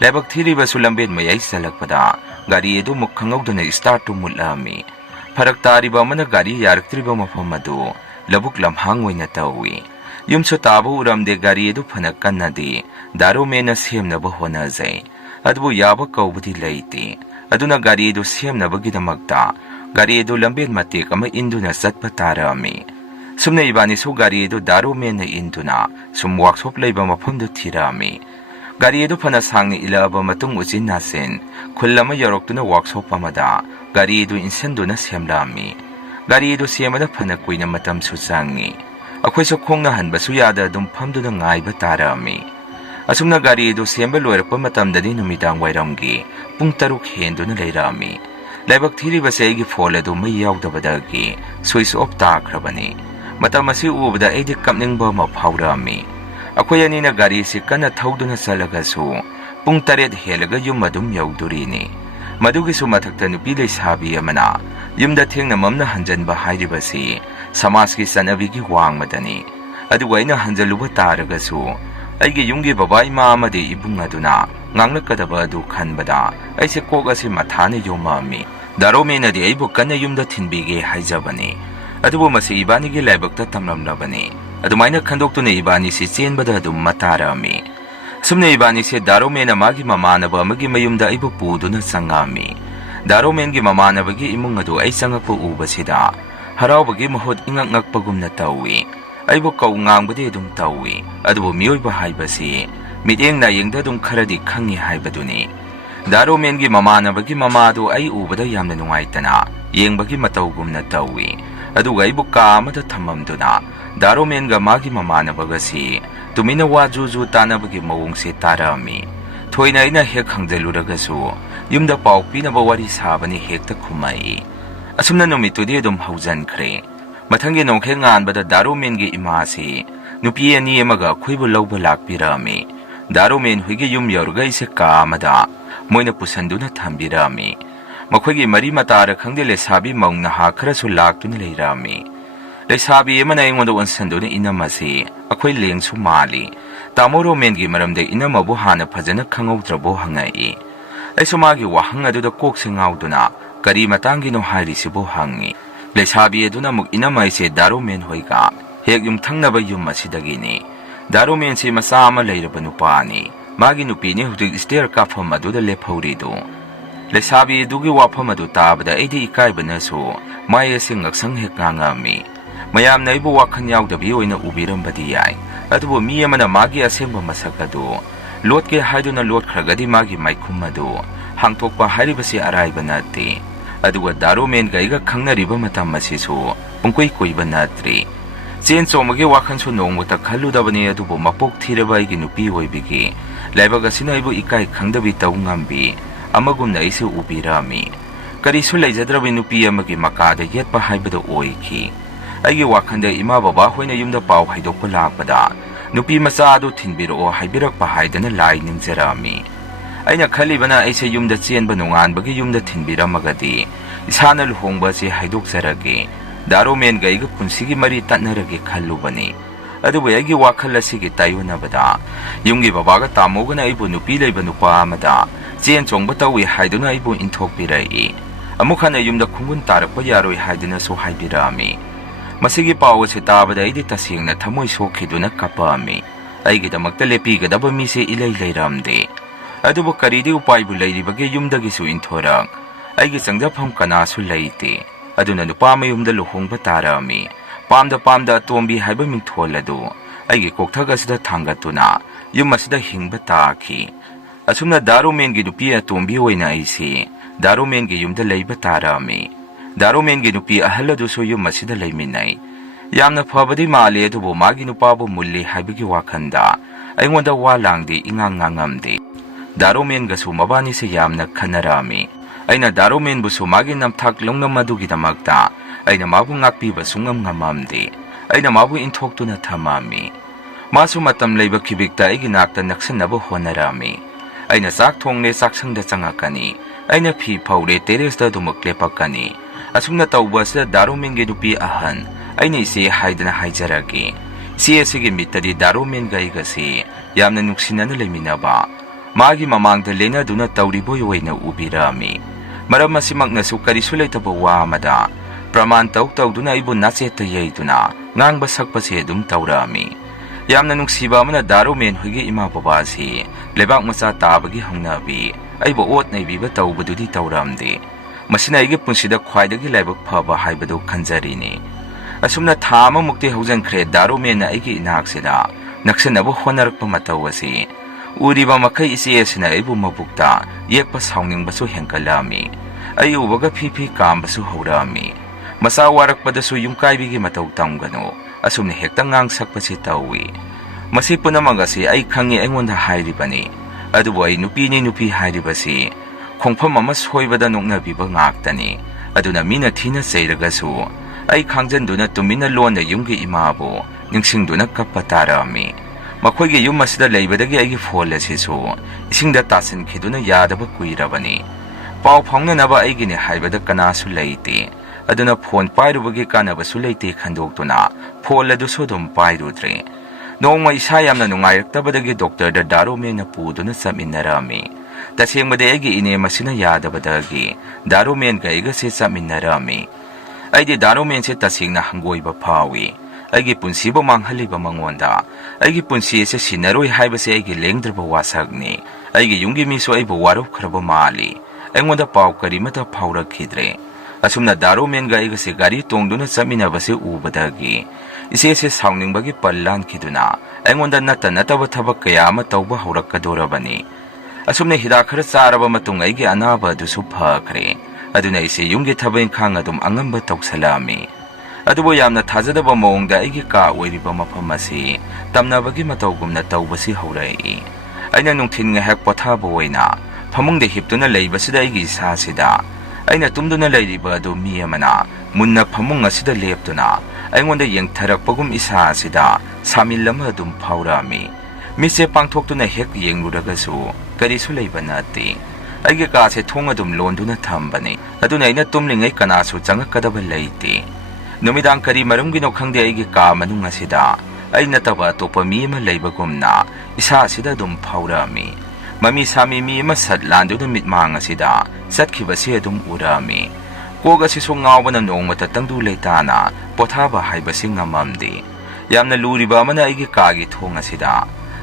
lebak thiriba sulamben mayai salakpada gari edu muk khangau start to mulami farak tariba mana gari yaraktriba mafam adu labuk lamhang oina tawi yumso tabu uramde gari edu phana kannadi daro mena semnaba honajai adbu yaba kaubudi leite aduna gari edu semnabagi damakta gari edu lamben matek ama induna satpa tarami sumna ibani su gari edu daro mena induna sum workshop leiba mafamdu thirami gari edu phana sangni ilaba matung ujin nasen khullama yoroktuna workshop amada gari edu insanduna semlami gari edu semada phana kuina matam su changi akhoi su khongna hanbasu yada dum phamduna ngaiba tarami asumna gari edu semba loirapa matamdani numidang wairamgi pung taruk henduna leirami laibak thiriba se igi phone adu mai yaudabadagi switch off takrabani matam asi ubada edi kapningba ma phaurami akhoi ani na gari si kana thauduna salaga su pung taret helaga yum adum yaudurini madugi su mathakta nupi leisabi amana yumda thengna mamna hanjanba hairibasi samajki sanabigi wangmadani aduga aina hanjaluba taraga su aigi yumgi baba ima amadi ibung aduna nganglakadaba adu khanbada aise kok asi mathane yomami daromena di aibu kana yumda thinbige haijabani adubu masi ibanigi laibakta tamlamlabani adumaina khandoktuna ibani si chenbada adum matarami sumne ibani se daromena magi mamanaba amagi mayumda aibu puduna sangami daromengi mamanabagi imung adu ai sangakpu ubasida haraubagi mahut ingak ngakpagumna tawi aibu kau ngangbadi adum tawi adubu miyoiba haibasi mideng na yengda dum kharadi khangi haibaduni daromengi mamanabagi mamadu ai ubada yamna nungaitana yengbagi matawgumna tawi aduga aibu ka amada thamamduna daromenga magi mamanabagasi tumina wajuju tanabagi mawongse tarami thoina ina hek khangjaluragasu yumda pau pinaba wari sabani hekta khumai asumna numitudi adum haujankhre mathangi nongkhe nganbada daromengi imasi nupi ani emaga khoibu lawba lakpirami daromen huigi yum yorga ise ka amada moina pusanduna thambirami makhoi mari matara khangde lesabi maungna ha kharasu laktuni leirami lesabi emana engoda onsanduna inamasi akhoi lengsu mali tamoro mengi maramde inamabu hana phajana khangaudrabo hangai aisumagi wahang aduda kokse ngauduna kari matangi no hairisibo hangi lesabi aduna muk inamaise daromen hoiga hek yum thangnaba yum asidagini daromen se masa ama leiraba nupani magi nupini hudik stair kafam aduda lephauridu lesabi dugi wafam adu tabada aidi ikaibanasu mai asing ngaksang hek ngangami mayam naibu wakhan yaudabhi oina ubirambadi yai adubu mi amana magi asengba masak adu lotke haiduna lot khragadi magi maikhum adu hangthokpa haribasi araiba nati aduga daromen gaiga khangnariba matam masisu pungkoi koiba natri chen chomage wakhan su nongmuta khalludabani adubu mapok thiraba igi nupi oibigi laibaga sinaibu ikai khangdabi taungambi amagumna ise ubirami karisu leijadrabi nupi amagi makada yetpa haibada oiki aigi wakhanda ima baba hoina yumda pau haidokpa lakpada nupi macha adu thinbiro haibirakpa haidana lai ningjarami aina khalibana aise yumda chenba nonganbagi yumda thinbiramagadi isana luhongba se haidokjarage daromen gaiga punsigi mari tatnarage khallubani adubu aigi wakhal asigi tayunabada yumgi babaga tamogana aibu nupi leiba nupa amada chen chongba tawi haiduna aibu inthokpirai amukhana yumda khungun tarakpa yaroi haiduna so haibirami masigi pawo se tabada idi tasingna thamoi sokhiduna kapami aigi damakta lepigadaba mise ilai leiramde adubu karidi upaibu leiribage yumdagi su inthorak aigi changjafam kanasu leite aduna nupa mayumda luhongba tarami pamda tombi haiba mingtholadu aigi kokthaga sida thangatuna yum asida hingba taaki asumna daromengi nupi atombi oina aisi daromengi yumda leiba tarami daromengi nupi ahaladu so yum asida leiminai yamna phabadi male adubu magi nupabu mulli haibigi wakhanda aingonda walangdi ingangangamdi ꯗꯥꯔꯣꯃꯦꯟꯒꯁꯨ ꯃꯕꯥꯅꯤꯁꯦ ꯌꯥꯝꯅ ꯈꯟꯅꯔꯝꯃꯤ꯫ ꯑꯩꯅ ꯗꯥꯔꯣꯃꯦꯟꯕꯨꯁꯨ ꯃꯥꯒꯤ ꯅꯝꯊꯥꯛ ꯂꯧꯅꯝ ꯑꯗꯨꯒꯤꯗꯃꯛꯇ ꯑꯩꯅ ꯃꯥꯕꯨ ꯉꯥꯛꯄꯤꯕ ꯁꯨꯡꯉꯝ ꯉꯝꯃꯝꯗꯦ꯫ ꯑꯩꯅ ꯃꯥꯕꯨ ꯏꯟꯊꯣꯛꯇꯨꯅ ꯊꯝꯃꯝꯃꯤ꯫ ꯃꯥꯁꯨ ꯃꯇꯝ ꯂꯩꯕ ꯈꯤꯕꯤꯛꯇ ꯑꯩꯒꯤ ꯅꯥꯛꯇ ꯅꯛꯁꯟꯅꯕ ꯍꯣꯠꯅꯔꯝꯃꯤ꯫ ꯑꯩꯅ ꯆꯥꯛ ꯊꯣꯡꯂꯦ ꯆꯥꯛꯁꯪꯗ ꯆꯪꯉꯛꯀꯅꯤ꯫ ꯑꯩꯅ ꯐꯤ ꯐꯧꯔꯦ ꯇꯦꯔꯦꯁꯇ ꯑꯗꯨꯃꯛ ꯂꯦꯞꯄꯛꯀꯅꯤ꯫ ꯑꯁꯨꯝꯅ ꯇꯧꯕ ꯑꯁꯤꯗ ꯗꯥꯔꯣꯃꯦꯟꯒꯤ ꯅꯨꯄꯤ ꯑꯍꯟ, ꯑꯩꯅ ꯏꯆꯦ ꯍꯥꯏꯗꯅ ꯍꯥꯏꯖꯔꯒꯦ, ꯏꯆꯦ ꯑꯁꯤꯒꯤ ꯃꯤꯠꯇꯗꯤ ꯗꯥꯔꯣꯃꯦꯟꯒ ꯑꯩꯒꯁꯤ ꯌꯥꯝꯅ ꯅꯨꯡꯁꯤꯅꯅ ꯂꯩꯃꯤꯟꯅꯕ, ꯃꯥꯒꯤ ꯃꯃꯥꯡꯗ ꯂꯦꯟꯅꯗꯨꯅ ꯇꯧꯔꯤꯕꯣꯏ ꯑꯣꯏꯅ ꯎꯕꯤꯔꯝꯃꯤ꯫ ꯃꯔꯝ ꯑꯁꯤꯃꯛꯅꯁꯨ ꯀꯔꯤꯁꯨ ꯂꯩꯇꯕ ꯋꯥ ꯑꯃꯗ ꯄ꯭ꯔꯃꯥꯟ ꯇꯧꯗꯨꯅ ꯑꯩꯕꯨ ꯅꯥꯆꯦꯠꯇ ꯌꯩꯗꯨꯅ ꯉꯥꯡꯕ ꯁꯛꯄꯁꯦ ꯑꯗꯨꯝ ꯇꯧꯔꯛꯑꯝꯃꯤ꯫ ꯌꯥꯝꯅ ꯅꯨꯡꯁꯤꯕ ꯑꯃꯅ ꯗꯥꯔꯣꯃꯦꯟ ꯍꯣꯏꯒꯤ ꯏꯃꯥ ꯕꯕꯥꯁꯤ ꯂꯩꯕꯥꯛ ꯃꯆꯥ ꯇꯥꯕꯒꯤ ꯍꯧꯅꯕꯤ, ꯑꯩꯕꯨ ꯑꯣꯠ ꯅꯩꯕꯤꯕ ꯇꯧꯕꯗꯨꯗꯤ ꯇꯧꯔꯝꯗꯦ꯫ ꯃꯁꯤꯅ ꯑꯩꯒꯤ ꯄꯨꯟꯁꯤꯗ ꯈ꯭ꯋꯥꯏꯗꯒꯤ ꯂꯥꯏꯕꯛ ꯐꯕ ꯍꯥꯏꯕꯗꯨ ꯈꯟꯖꯔꯤꯅꯤ꯫ ꯑꯁꯨꯝꯅ ꯊꯥ ꯑꯃꯃꯨꯛꯇꯤ ꯍꯧꯖꯤꯟꯈ꯭ꯔꯦ ꯗꯥꯔꯣꯃꯦꯟꯅ ꯑꯩꯒꯤ ꯏꯅꯥꯛꯁꯤꯗ ꯅꯛꯁꯟꯅꯕ ꯍꯣꯠꯅꯔꯛꯄ ꯃꯇꯧ ꯑꯁꯤ ꯎꯔꯤꯕ ꯃꯈꯩ ꯏꯆꯦ ꯑꯁꯤꯅ ꯑꯩꯕꯨ ꯃꯕꯨꯛꯇ ꯌꯦꯛꯄ ꯁꯥꯎꯅꯤꯡꯕꯁꯨ ꯍꯦꯟꯒꯠꯂꯛꯑꯝꯃꯤ꯫ ꯑꯩ ꯎꯕꯒ ꯐꯤ ꯀꯥꯝꯕꯁꯨ ꯍꯧꯔꯛꯑꯝꯃꯤ꯫ ꯃꯆꯥ ꯋꯥꯔꯛꯄꯗꯁꯨ ꯌꯨꯝꯀꯥꯏꯕꯤꯒꯤ ꯃꯇꯧ ꯇꯝꯒꯅꯨ, ꯑꯁꯨꯝꯅ ꯍꯦꯛꯇ ꯉꯥꯡꯁꯛꯄꯁꯤ ꯇꯧꯏ꯫ ꯃꯁꯤ ꯄꯨꯝꯅꯃꯛ ꯑꯁꯤ ꯑꯩ ꯈꯪꯉꯤ ꯑꯩꯉꯣꯟꯗ ꯍꯥꯏꯔꯤꯕꯅꯤ꯫ ꯑꯗꯨꯕꯨ ꯑꯩ ꯅꯨꯄꯤꯅꯤ ꯅꯨꯄꯤ ꯍꯥꯏꯔꯤꯕꯁꯤ ꯈꯣꯡꯐꯝ ꯑꯃ ꯁꯣꯏꯕꯗ ꯅꯣꯛꯅꯕꯤꯕ ꯉꯥꯛꯇꯅꯤ꯫ ꯑꯗꯨꯅ ꯃꯤꯅ ꯊꯤꯅ ꯆꯩꯔꯒꯁꯨ ꯑꯩ ꯈꯥꯡꯖꯟꯗꯨꯅ ꯇꯨꯃꯤꯟꯅ ꯂꯣꯟꯅ ꯌꯨꯝꯒꯤ ꯏꯃꯥꯕꯨ ꯅꯤꯡꯁꯤꯡꯗꯨꯅ ꯀꯞꯄ ꯇꯥꯔꯛꯑꯝꯃꯤ꯫ ꯃꯈꯣꯏꯒꯤ ꯌꯨꯝ ꯑꯁꯤꯗ ꯂꯩꯕꯗꯒꯤ ꯑꯩꯒꯤ ꯐꯣꯟ ꯑꯁꯤꯁꯨ ꯏꯁꯤꯡꯗ ꯇꯥꯁꯤꯟꯈꯤꯗꯨꯅ ꯌꯥꯗꯕ ꯀꯨꯏꯔꯕꯅꯤ꯫ ꯄꯥꯎ ꯐꯥꯎꯅꯅꯕ ꯑꯩꯒꯤꯅꯤ ꯍꯥꯏꯕꯗ ꯀꯅꯥꯁꯨ ꯂꯩꯇꯦ꯫ ꯑꯗꯨꯅ ꯐꯣꯟ ꯄꯥꯏꯔꯨꯕꯒꯤ ꯀꯥꯟꯅꯕꯁꯨ ꯂꯩꯇꯦ ꯈꯟꯗꯣꯛꯇꯨꯅ ꯐꯣꯟ ꯑꯗꯨꯁꯨ ꯑꯗꯨꯝ ꯄꯥꯏꯔꯨꯗ꯭ꯔꯦ꯫ ꯅꯣꯡꯃ ꯏꯁꯥ ꯌꯥꯝꯅ ꯅꯨꯡꯉꯥꯏꯔꯛꯇꯕꯗꯒꯤ ꯗꯣꯛꯇꯔꯗ ꯗꯥꯔꯣꯃꯦꯟꯅ ꯄꯨꯗꯨꯅ ꯆꯠꯃꯤꯟꯅꯔꯝꯃꯤ꯫ ꯇꯁꯦꯡꯕꯗꯤ ꯑꯩꯒꯤ ꯏꯅꯦ ꯃꯁꯤꯅ ꯌꯥꯗꯕꯗꯒꯤ ꯗꯥꯔꯣꯃꯦꯟꯒ ꯑꯩꯒꯁꯦ ꯆꯠꯃꯤꯟꯅꯔꯝꯃꯤ꯫ ꯑꯩꯗꯤ ꯗꯥꯔꯣꯃꯦꯟꯁꯦ ꯇꯁꯦꯡꯅ ꯍꯪꯒꯣꯏꯕ ꯐꯥꯎꯏ꯫ ꯑꯩꯒꯤ ꯄꯨꯟꯁꯤꯕꯨ ꯃꯥꯡꯍꯜꯂꯤꯕ ꯃꯉꯣꯟꯗ ꯑꯩꯒꯤ ꯄꯨꯟꯁꯤ ꯑꯁꯤ ꯁꯤꯟꯅꯔꯣꯏ ꯍꯥꯏꯕꯁꯤ ꯑꯩꯒꯤ ꯂꯦꯡꯗ꯭ꯔꯕ ꯋꯥꯁꯛꯅꯤ꯫ ꯑꯩꯒꯤ ꯌꯨꯝꯒꯤ ꯃꯤꯁꯨ ꯑꯩꯕꯨ ꯋꯥꯔꯧꯈ꯭ꯔꯕ ꯃꯥꯜꯂꯤ꯫ ꯑꯩꯉꯣꯟꯗ ꯄꯥꯎ ꯀꯔꯤꯃꯠꯇ ꯐꯥꯎꯔꯛꯈꯤꯗ꯭ꯔꯦ꯫ ꯑꯁꯨꯝꯅ ꯗꯥꯔꯣꯃꯦꯟꯒ ꯑꯩꯒꯁꯦ ꯒꯥꯔꯤ ꯇꯣꯡꯗꯨꯅ ꯆꯠꯃꯤꯟꯅꯕꯁꯤ ꯎꯕꯗꯒꯤ ꯏꯆꯦꯁꯦ ꯁꯥꯎꯅꯤꯡꯕꯒꯤ ꯄꯜ ꯂꯥꯟꯈꯤꯗꯨꯅ ꯑꯩꯉꯣꯟꯗ ꯅꯠꯇꯕ ꯊꯕꯛ ꯀꯌꯥ ꯑꯃ ꯇꯧꯕ ꯍꯧꯔꯛꯀꯗꯣꯔꯕꯅꯤ꯫ ꯑꯁꯨꯝꯅ ꯍꯤꯗꯥꯛ ꯈꯔ ꯆꯥꯔꯕ ꯃꯇꯨꯡ ꯑꯩꯒꯤ ꯑꯅꯥꯕ ꯑꯗꯨꯁꯨ ꯐꯈ꯭ರೆ꯫ ꯑꯗꯨꯅ ꯑꯩꯁꯦ ꯌꯨꯝꯒꯤ ꯊꯕꯛ ꯏꯪꯈꯥꯡ ꯑꯗꯨꯝ ꯑꯉꯝꯕ ꯇꯧꯁꯜꯂꯛꯑꯝꯃꯤ꯫ ꯑꯗꯨꯕꯨ ꯌꯥꯝꯅ ꯊꯥꯖꯗꯕ ꯃꯑꯣꯡꯗ ꯑꯩꯒꯤ ꯀꯥ ꯑꯣꯏꯔꯤꯕ ꯃꯐꯝ ꯑꯁꯤ ꯇꯝꯅꯕꯒꯤ ꯃꯇꯧꯒꯨꯝꯅ ꯇꯧꯕꯁꯤ ꯍꯧꯔꯛꯏ꯫ ꯑꯩꯅ ꯅꯨꯡꯊꯤꯟ ꯉꯥꯏꯍꯥꯛ ꯄꯣꯊꯥꯕ ꯑꯣꯏꯅ ꯐꯃꯨꯡꯗ ꯍꯤꯞꯇꯨꯅ ꯂꯩꯕꯁꯤꯗ ꯑꯩꯒꯤ ꯏꯁꯥꯁꯤꯗ ꯑꯩꯅ ꯇꯨꯝꯗꯨꯅ ꯂꯩꯔꯤꯕ ꯑꯗꯨ ꯃꯤ ꯑꯃꯅ ꯃꯨꯟꯅ ꯐꯃꯨꯡ ꯑꯁꯤꯗ ꯂꯦꯞꯇꯨꯅ ꯑꯩꯉꯣꯟꯗ ꯌꯦꯡꯊꯔꯛꯄꯒꯨꯝ ꯏꯁꯥ ꯑꯁꯤꯗ ꯁꯥꯃꯤꯜ ꯑꯃ ꯑꯗꯨꯝ ꯐꯥꯎꯔꯛꯑꯝꯃꯤ꯫ ꯃꯤꯠꯁꯦ ꯄꯥꯡꯊꯣꯛꯇꯨꯅ ꯍꯦꯛ ꯌꯦꯡꯂꯨꯔꯒꯁꯨ ꯀꯔꯤꯁꯨ ꯂꯩꯕ ꯅꯠꯇꯦ꯫ ꯑꯩꯒꯤ ꯀꯥꯁꯦ ꯊꯣꯡ ꯑꯗꯨꯝ ꯂꯣꯟꯗꯨꯅ ꯊꯝꯕꯅꯤ꯫ ꯑꯗꯨꯅ ꯑꯩꯅ ꯇꯨꯝꯂꯤꯉꯩ ꯀꯅꯥꯁꯨ ꯆꯪꯉꯛꯀꯗꯕ ꯂꯩꯇꯦ꯫ ꯅꯨꯃꯤꯗꯥꯡ ꯀꯔꯤ ꯃꯔꯝꯒꯤꯅꯣ ꯈꯪꯗꯦ ꯑꯩꯒꯤ ꯀꯥ ꯃꯅꯨꯡ ꯑꯁꯤꯗ ꯑꯩ ꯅꯠꯇꯕ ꯑꯇꯣꯞꯄ ꯃꯤ ꯑꯃ ꯂꯩꯕꯒꯨꯝꯅ ꯏꯁꯥ ꯑꯁꯤꯗ ꯑꯗꯨꯝ ꯐꯥꯎꯔꯛꯑꯝꯃꯤ꯫ ꯃꯃꯤ ꯁꯥꯃꯤ ꯃꯤ ꯑꯃ ꯁꯠ ꯂꯥꯟꯗꯨꯅ ꯃꯤꯠꯃꯥꯡ ꯑꯁꯤꯗ ꯆꯠꯈꯤꯕꯁꯤ ꯑꯗꯨꯝ ꯎꯔꯛꯑꯝꯃꯤ꯫ ꯀꯣꯛ ꯑꯁꯤꯁꯨ ꯉꯥꯎꯕꯅ ꯅꯣꯡꯃꯇ ꯇꯪꯗꯨ ꯂꯩꯇꯥꯅ ꯄꯣꯊꯥꯕ ꯍꯥꯏꯕꯁꯤ ꯉꯝꯃꯝꯗꯦ꯫ ꯌꯥꯝꯅ ꯂꯨꯔꯤꯕ ꯑꯃꯅ ꯑꯩꯒꯤ ꯀꯥꯒꯤ ꯊꯣꯡ ꯑꯁꯤꯗ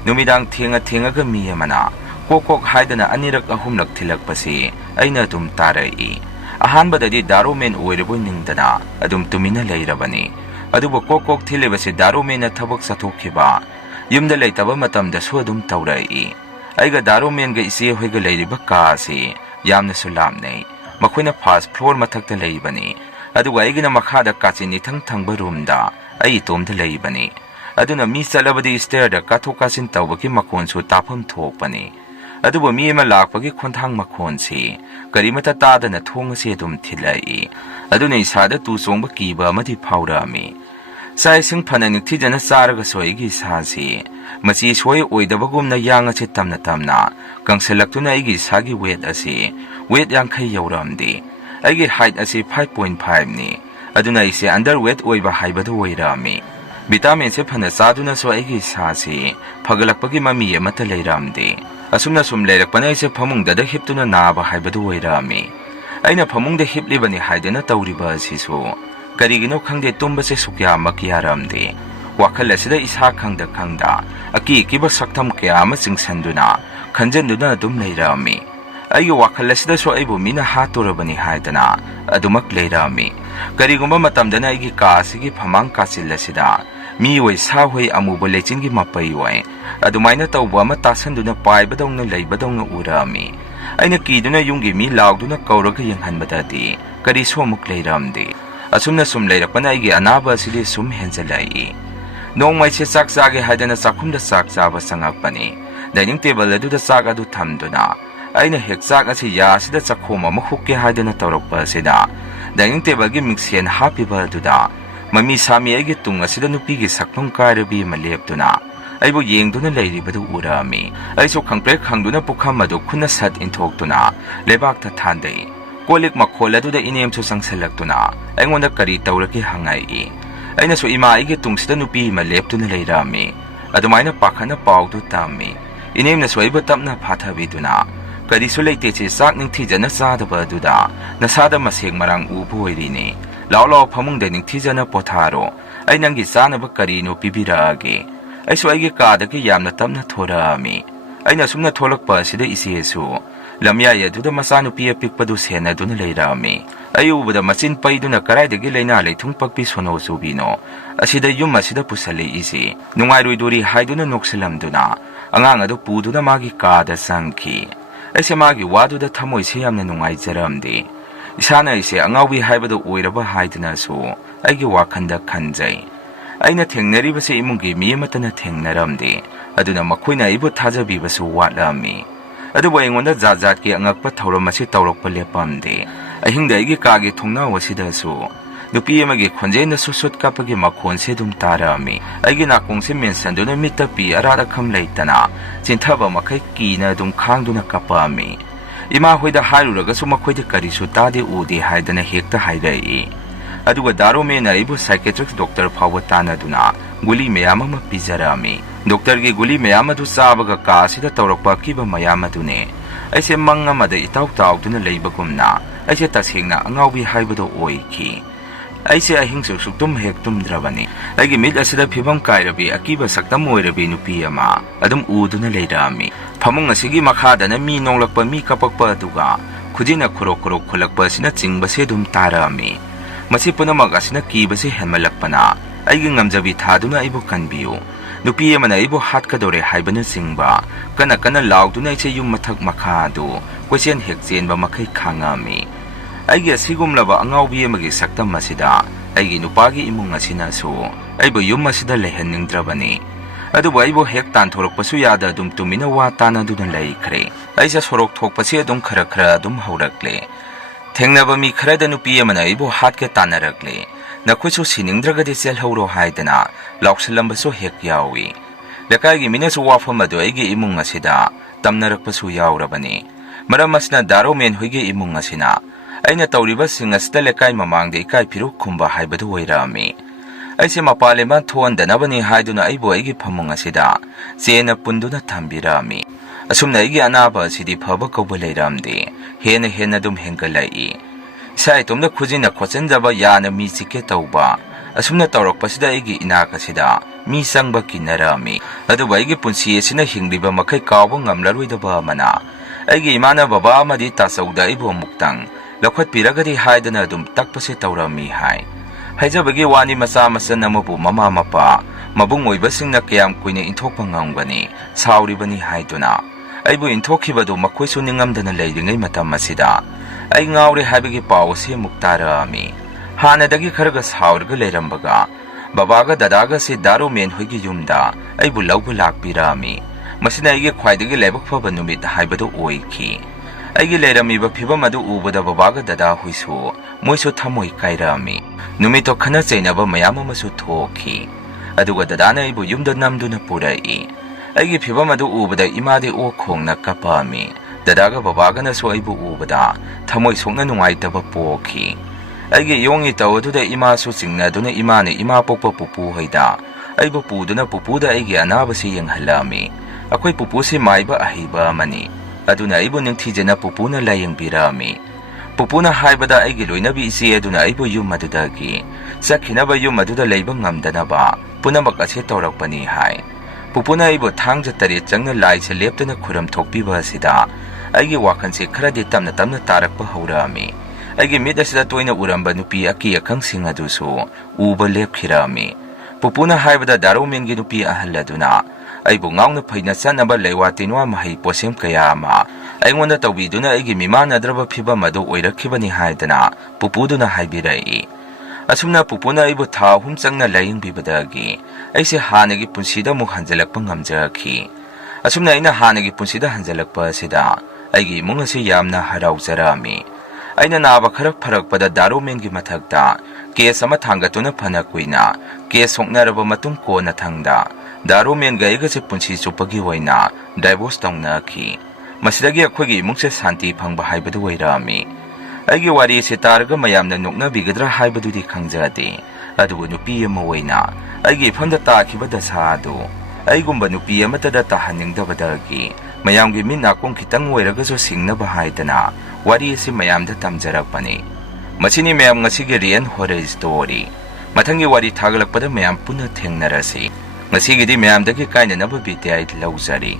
ꯅꯨꯃꯤꯗꯥꯡ ꯊꯦꯡꯉꯒ ꯃꯤ ꯑꯃꯅ ꯀꯣꯛ ꯍꯥꯏꯗꯅ ꯑꯅꯤꯔꯛ ꯑꯍꯨꯝꯂꯛ ꯊꯤꯜꯂꯛꯄꯁꯤ ꯑꯩꯅ ꯑꯗꯨꯝ ꯇꯥꯔꯛꯏ꯫ ꯑꯍꯥꯟꯕꯗꯗꯤ ꯗꯥꯔꯣꯃꯦꯟ ꯑꯣꯏꯔꯕꯣꯏ ꯅꯤꯡꯗꯅ ꯑꯗꯨꯝ ꯇꯨꯃꯤꯟꯅ ꯂꯩꯔꯕꯅꯤ꯫ ꯑꯗꯨꯕꯨ ꯀꯣꯛ ꯊꯤꯜꯂꯤꯕꯁꯤ ꯗꯥꯔꯣꯃꯦꯟꯅ ꯊꯕꯛ ꯆꯠꯊꯣꯛꯈꯤꯕ ꯌꯨꯝꯗ ꯂꯩꯇꯕ ꯃꯇꯝꯗꯁꯨ ꯑꯗꯨꯝ ꯇꯧꯔꯛꯏ꯫ ꯑꯩꯒ ꯗꯥꯔꯣꯃꯦꯟꯒ ꯏꯆꯦ ꯍꯣꯏꯒ ꯂꯩꯔꯤꯕ ꯀꯥ ꯑꯁꯤ ꯌꯥꯝꯅꯁꯨ ꯂꯥꯞꯅꯩ꯫ ꯃꯈꯣꯏꯅ ꯐꯥꯔꯁꯠ ꯐ꯭ꯂꯣꯔ ꯃꯊꯛꯇ ꯂꯩꯕꯅꯤ꯫ ꯑꯗꯨꯒ ꯑꯩꯒꯤꯅ ꯃꯈꯥꯗ ꯀꯥꯆꯤꯟ ꯏꯊꯪ ꯊꯪꯕ ꯔꯨꯝꯗ ꯑꯩ ꯏꯇꯣꯝꯗ ꯂꯩꯕꯅꯤ꯫ ꯑꯗꯨꯅ ꯃꯤ ꯆꯠꯂꯕꯗꯤ ꯁ꯭ꯇꯦꯌꯔꯗ ꯀꯥꯊꯣꯛ ꯀꯥꯁꯤꯟ ꯇꯧꯕꯒꯤ ꯃꯈꯣꯟꯁꯨ ꯇꯥꯐꯝ ꯊꯣꯛꯄꯅꯤ꯫ ꯑꯗꯨꯕꯨ ꯃꯤ ꯑꯃ ꯂꯥꯛꯄꯒꯤ ꯈꯣꯟꯊꯥꯡ ꯃꯈꯣꯟꯁꯤ ꯀꯔꯤꯃꯠꯇ ꯇꯥꯗꯅ ꯊꯣꯡ ꯑꯁꯤ ꯑꯗꯨꯝ ꯊꯤꯜꯂꯛꯏ꯫ ꯑꯗꯨꯅ ꯏꯁꯥꯗ ꯇꯨ ꯆꯣꯡꯕ ꯀꯤꯕ ꯑꯃꯗꯤ ꯐꯥꯎꯔꯛꯑꯝꯃꯤ꯫ ꯆꯥꯛ ꯏꯁꯤꯡ ꯐꯅ ꯅꯤꯡꯊꯤꯖꯅ ꯆꯥꯔꯒꯁꯨ ꯑꯩꯒꯤ ꯏꯁꯥꯁꯤ ꯃꯆꯤ ꯁꯣꯏ ꯑꯣꯏꯗꯕꯒꯨꯝꯅ ꯌꯥꯡ ꯑꯁꯤ ꯇꯝꯅ ꯀꯪꯁꯤꯜꯂꯛꯇꯨꯅ ꯑꯩꯒꯤ ꯏꯁꯥꯒꯤ ꯋꯦꯠ ꯑꯁꯤ ꯋꯦꯠ 50 ꯌꯧꯔꯛꯑꯝꯗꯦ꯫ ꯑꯩꯒꯤ ꯍꯥꯏꯠ ꯑꯁꯤ 5.5ꯅꯤ꯫ ꯑꯗꯨꯅ ꯑꯩꯁꯦ ꯑꯟꯗꯔ ꯋꯦꯠ ꯑꯣꯏꯕ ꯍꯥꯏꯕꯗꯨ ꯑꯣꯏꯔꯛꯑꯝꯃꯤ꯫ ꯚꯤꯇꯥꯃꯤꯟꯁꯦ ꯐꯅ ꯆꯥꯗꯨꯅꯁꯨ ꯑꯩꯒꯤ ꯏꯁꯥꯁꯤ ꯐꯒꯠꯂꯛꯄꯒꯤ ꯃꯃꯤ ꯑꯃꯠꯇ ꯂꯩꯔꯝꯗꯦ꯫ ꯑꯁꯨꯝꯅ ꯁꯨꯝ ꯂꯩꯔꯛꯄꯅ ꯑꯩꯁꯦ ꯐꯃꯨꯡꯗ ꯍꯤꯞꯇꯨꯅ ꯅꯥꯕ ꯍꯥꯏꯕꯗꯨ ꯑꯣꯏꯔꯛꯑꯝꯃꯤ꯫ ꯑꯩꯅ ꯐꯃꯨꯡꯗ ꯍꯤꯞꯂꯤꯕꯅꯤ ꯍꯥꯏꯗꯨꯅ ꯇꯧꯔꯤꯕ ꯑꯁꯤꯁꯨ ꯀꯔꯤꯒꯤꯅꯣ ꯈꯪꯗꯦ ꯇꯨꯝꯕꯁꯦ ꯁꯨꯛꯌꯥꯃꯛ ꯌꯥꯔꯝꯗꯦ꯫ ꯋꯥꯈꯜ ꯑꯁꯤꯗ ꯏꯁꯥ ꯈꯪꯗ ꯑꯀꯤꯕ ꯁꯛꯇꯝ ꯀꯌꯥ ꯑꯃ ꯆꯤꯡꯁꯟꯗꯨꯅ ꯈꯟꯖꯟꯗꯨꯅ ꯑꯗꯨꯝ ꯂꯩꯔꯛꯑꯝꯃꯤ꯫ ꯑꯩꯒꯤ ꯋꯥꯈꯜ ꯑꯁꯤꯗꯁꯨ ꯑꯩꯕꯨ ꯃꯤꯅ ꯍꯥꯠꯇꯣꯔꯕꯅꯤ ꯍꯥꯏꯗꯅ ꯑꯗꯨꯃꯛ ꯂꯩꯔꯛꯑꯝꯃꯤ꯫ ꯀꯔꯤꯒꯨꯝꯕ ꯃꯇꯝꯗꯅ ꯑꯩꯒꯤ ꯀꯥ ꯑꯁꯤꯒꯤ ꯐꯃꯥꯡ ꯀꯥꯆꯤꯜ ꯑꯁꯤꯗ ꯃꯤ ꯑꯣꯏ ꯁꯥ ꯍꯣꯏ ꯑꯃꯨꯕ ꯂꯩꯆꯤꯟꯒꯤ ꯃꯄꯩ ꯑꯣꯏ ꯑꯗꯨꯃꯥꯏꯅ ꯇꯧꯕ ꯑꯃ ꯇꯥꯁꯟꯗꯨꯅ ꯄꯥꯏꯕꯗꯧꯅ ꯂꯩꯕꯗꯧꯅ ꯎꯔꯛꯑꯝꯃꯤ꯫ ꯑꯩꯅ ꯀꯤꯗꯨꯅ ꯌꯨꯝꯒꯤ ꯃꯤ ꯂꯥꯎꯗꯨꯅ ꯀꯧꯔꯒ ꯌꯦꯡꯍꯟꯕꯗꯗꯤ ꯀꯔꯤꯁꯨ ꯑꯃꯨꯛ ꯂꯩꯔꯝꯗꯦ꯫ ꯑꯁꯨꯝꯅ ꯁꯨꯝ ꯂꯩꯔꯛꯄꯅ ꯑꯩꯒꯤ ꯑꯅꯥꯕ ꯑꯁꯤꯗꯤ ꯁꯨꯝ ꯍꯦꯟꯖꯜꯂꯛꯏ꯫ ꯅꯣꯡꯃ ꯑꯩꯁꯦ ꯆꯥꯛ ꯆꯥꯒꯦ ꯍꯥꯏꯗꯅ ꯆꯥꯛꯈꯨꯝꯗ ꯆꯥꯛ ꯆꯥꯕ ꯆꯪꯉꯛꯄꯅꯤ꯫ Dining table aduda chak adu thamduna aina hek chak asi ya sida chakhom ama khukke haiduna tawrakpa sida dining table gi mixen hapiba aduda mami sami agi tung asida nupi gi sakpham kairabi maleptuna aibu yengduna leiribadu urami aiso khangple khangduna pukham adu khuna sat inthokduna lebak ta thandai kolik makhol aduda inem chu sangsalakduna aingonda kari tawraki hangai aina so ima igi tungsida nupi maleptuna leirami adumaina pakhana pawdu tammi inemna soiba tapna phathabiduna kari su leite che sak ningthijana sadaba aduda nasada maseng marang ubu oirini lao phamungda ningthijana potharo ai nangi sanaba kari no pibirage ai so aigi kadagi yamna tapna thorami aina sumna tholakpa sida isesu lamya yaduda masanu pia pikpadu sena duna leirami ayubada machin paiduna karaidagi leina leithung pakpi sono subino asida yum asida pusali isi nungai duri haiduna nokselamduna angang adu puduna magi kada sangki aise magi waduda thamoi se yamna nungai jaramdi isana ise angawi haibadu oiraba haiduna su aigi wakhanda khanjai aina thengnaribase imungi miyamatana thengnaramdi aduna makhoina ibu thajabibasu watlami adubu aingonda jat ki angakpa thauram asi tawrakpa lepamde ahingda igi kagi thongna wasidasu nupi amagi khonjena susut kapagi makhon se dum tarami aigi nakong se mensanduna mitta pi arara kham leitana chinthaba makai kina dum khangduna kapami ima hoida hairuraga su makhoida karisu tade udi haidana hekta hairai aduga daromena ibu psychiatrist doctor phawa tanaduna guli mayama ma pijarami doctor gi guli mayama du sabaga ka sida tawrakpa kiba mayama dune aise manga mada itaw taw duna leibagumna aise tasengna angawbi haibado oiki aise ahingsu suktum hektum drabani agi mid asida phibam kairabi akiba saktam oirabi nupi ama adum uduna leirami phamung asigi makhadana mi nonglakpa mi kapakpa aduga khujina khurok khulakpa sina chingba se dum tarami masi punamak asina kibase henmalakpana aigi ngamjabi thaduna ibu kanbiu nupi amana ibu hatkadore haibana singba kana lauduna iche yum mathak makhadu question hekchen ba makai khangami aigi asigumlaba angawbi amagi saktam masida aigi nupagi imung asina su aibu yum asida leheningdrabani adubu aibu hek tan thorokpasu yada dum tumina wa tana duna laikre aisa sorok thokpasi adum khara dum haurakle thengnaba mi kharada nupi amana ibu hatke tanarakle nakhusu siningdragadi selhoro haidana lauksalambasu hek yawi lekaigi minasu wafam adu aigi imung asida tamnarakpasu yawrabani maramasna daromen hoige imung asina aina tawriba singasda lekai mamangde ikai phiru khumba haibadu oirami aise mapalema thondanabani haiduna aibu aigi phamung asida chena punduna thambirami asumna aigi anaba sidi phaba kawba leiramde hena dum hengalai sai tumna khujina khochenjaba yana mi chike tawba asumna tawrakpasida aigi inakasida mi sangba kinarami adu baigi punsi esina hingliba makai kawba ngamlaroidaba mana aigi imana baba amadi tasauda ibu muktang lakhwat piragadi haidana dum takpase tawrami hai haijabagi wani masa namabu mama mapa mabung oibasingna kayam kuina inthokpa ngamgani sauribani haiduna aibu inthokibadu makhoisu ningamdana leiringai matam masida ai ngawre habigi pawse muktarami hanadagi kharaga saurga leirambaga babaga dadaga se daru men hoigi yumda aibu lawbu lakpirami masina ige khwaidagi lebak phaba numit haibadu oiki aigi leiramiba phibam adu ubada babaga dada huisu moisu thamoi kairami numito khana chainaba mayam amasu thoki aduga dadana aibu yumda namduna purai aigi phibam adu ubada imade o khongna kapami dadaga babaga na so aibu ubada thamoi sokna nungaitaba poki aigi yongi tawduda ima su chingna duna imane ima pokpa pupu haida aibu puduna pupuda aigi anabasi yenghalami akoi pupusi maiba ahiba mani aduna aibu ningthijana pupuna layengbirami pupuna haibada aigi loinabi isi aduna aibu yum madudagi sakhinaba yum maduda leiba ngamdanaba punamak ase tawrakpani hai pupuna aibu thangja tare changna laise leptana khuram thokpiba asida aigi wakhanse kharadi tamna tarakpa haurami aigi mid asida toina uramba nupi aki akhang sing adusu uba lepkhirami pupuna haibada daromengi nupi ahalladuna aibu ngawna phaina chanaba leiwa tinwa mahai posem kayama aingonda tawbiduna aigi mimana draba phiba madu oirakhibani haidana pupuduna haibirai asumna pupuna aibu tha hum changna laying bibadagi aise hanagi punsida muk hanjalakpa ngamjakhi Asumna aina hanagi punsida hanjalakpa asida aigi imung asi yamna haraujarami. Aina naba kharak pharakpada darumengi mathakta case ama thangatuna phana kuina case hoknaraba matung kona thangda darumen ga igase punsi chupagi hoina divorce tongna-khi. Masidagi akhoi imungse santi phangba haibadu wairami. Aigi wari se targa mayamna nokna bigadra haibadudi khangjade. Adubu nupi ama waina aigi famda takiba dasa adu aigumba nupi amatada tahaningdabadagi mayamgi minakong kitang wairagaso singnaba haidana wari si mayamda tamjarakpani. Masini mayam ngasigi riyan horror story. Mathangi wari thagalakpada mayam puna thengnarasi. Ngasigidi mayamdagi kainanaba bidya lauzari.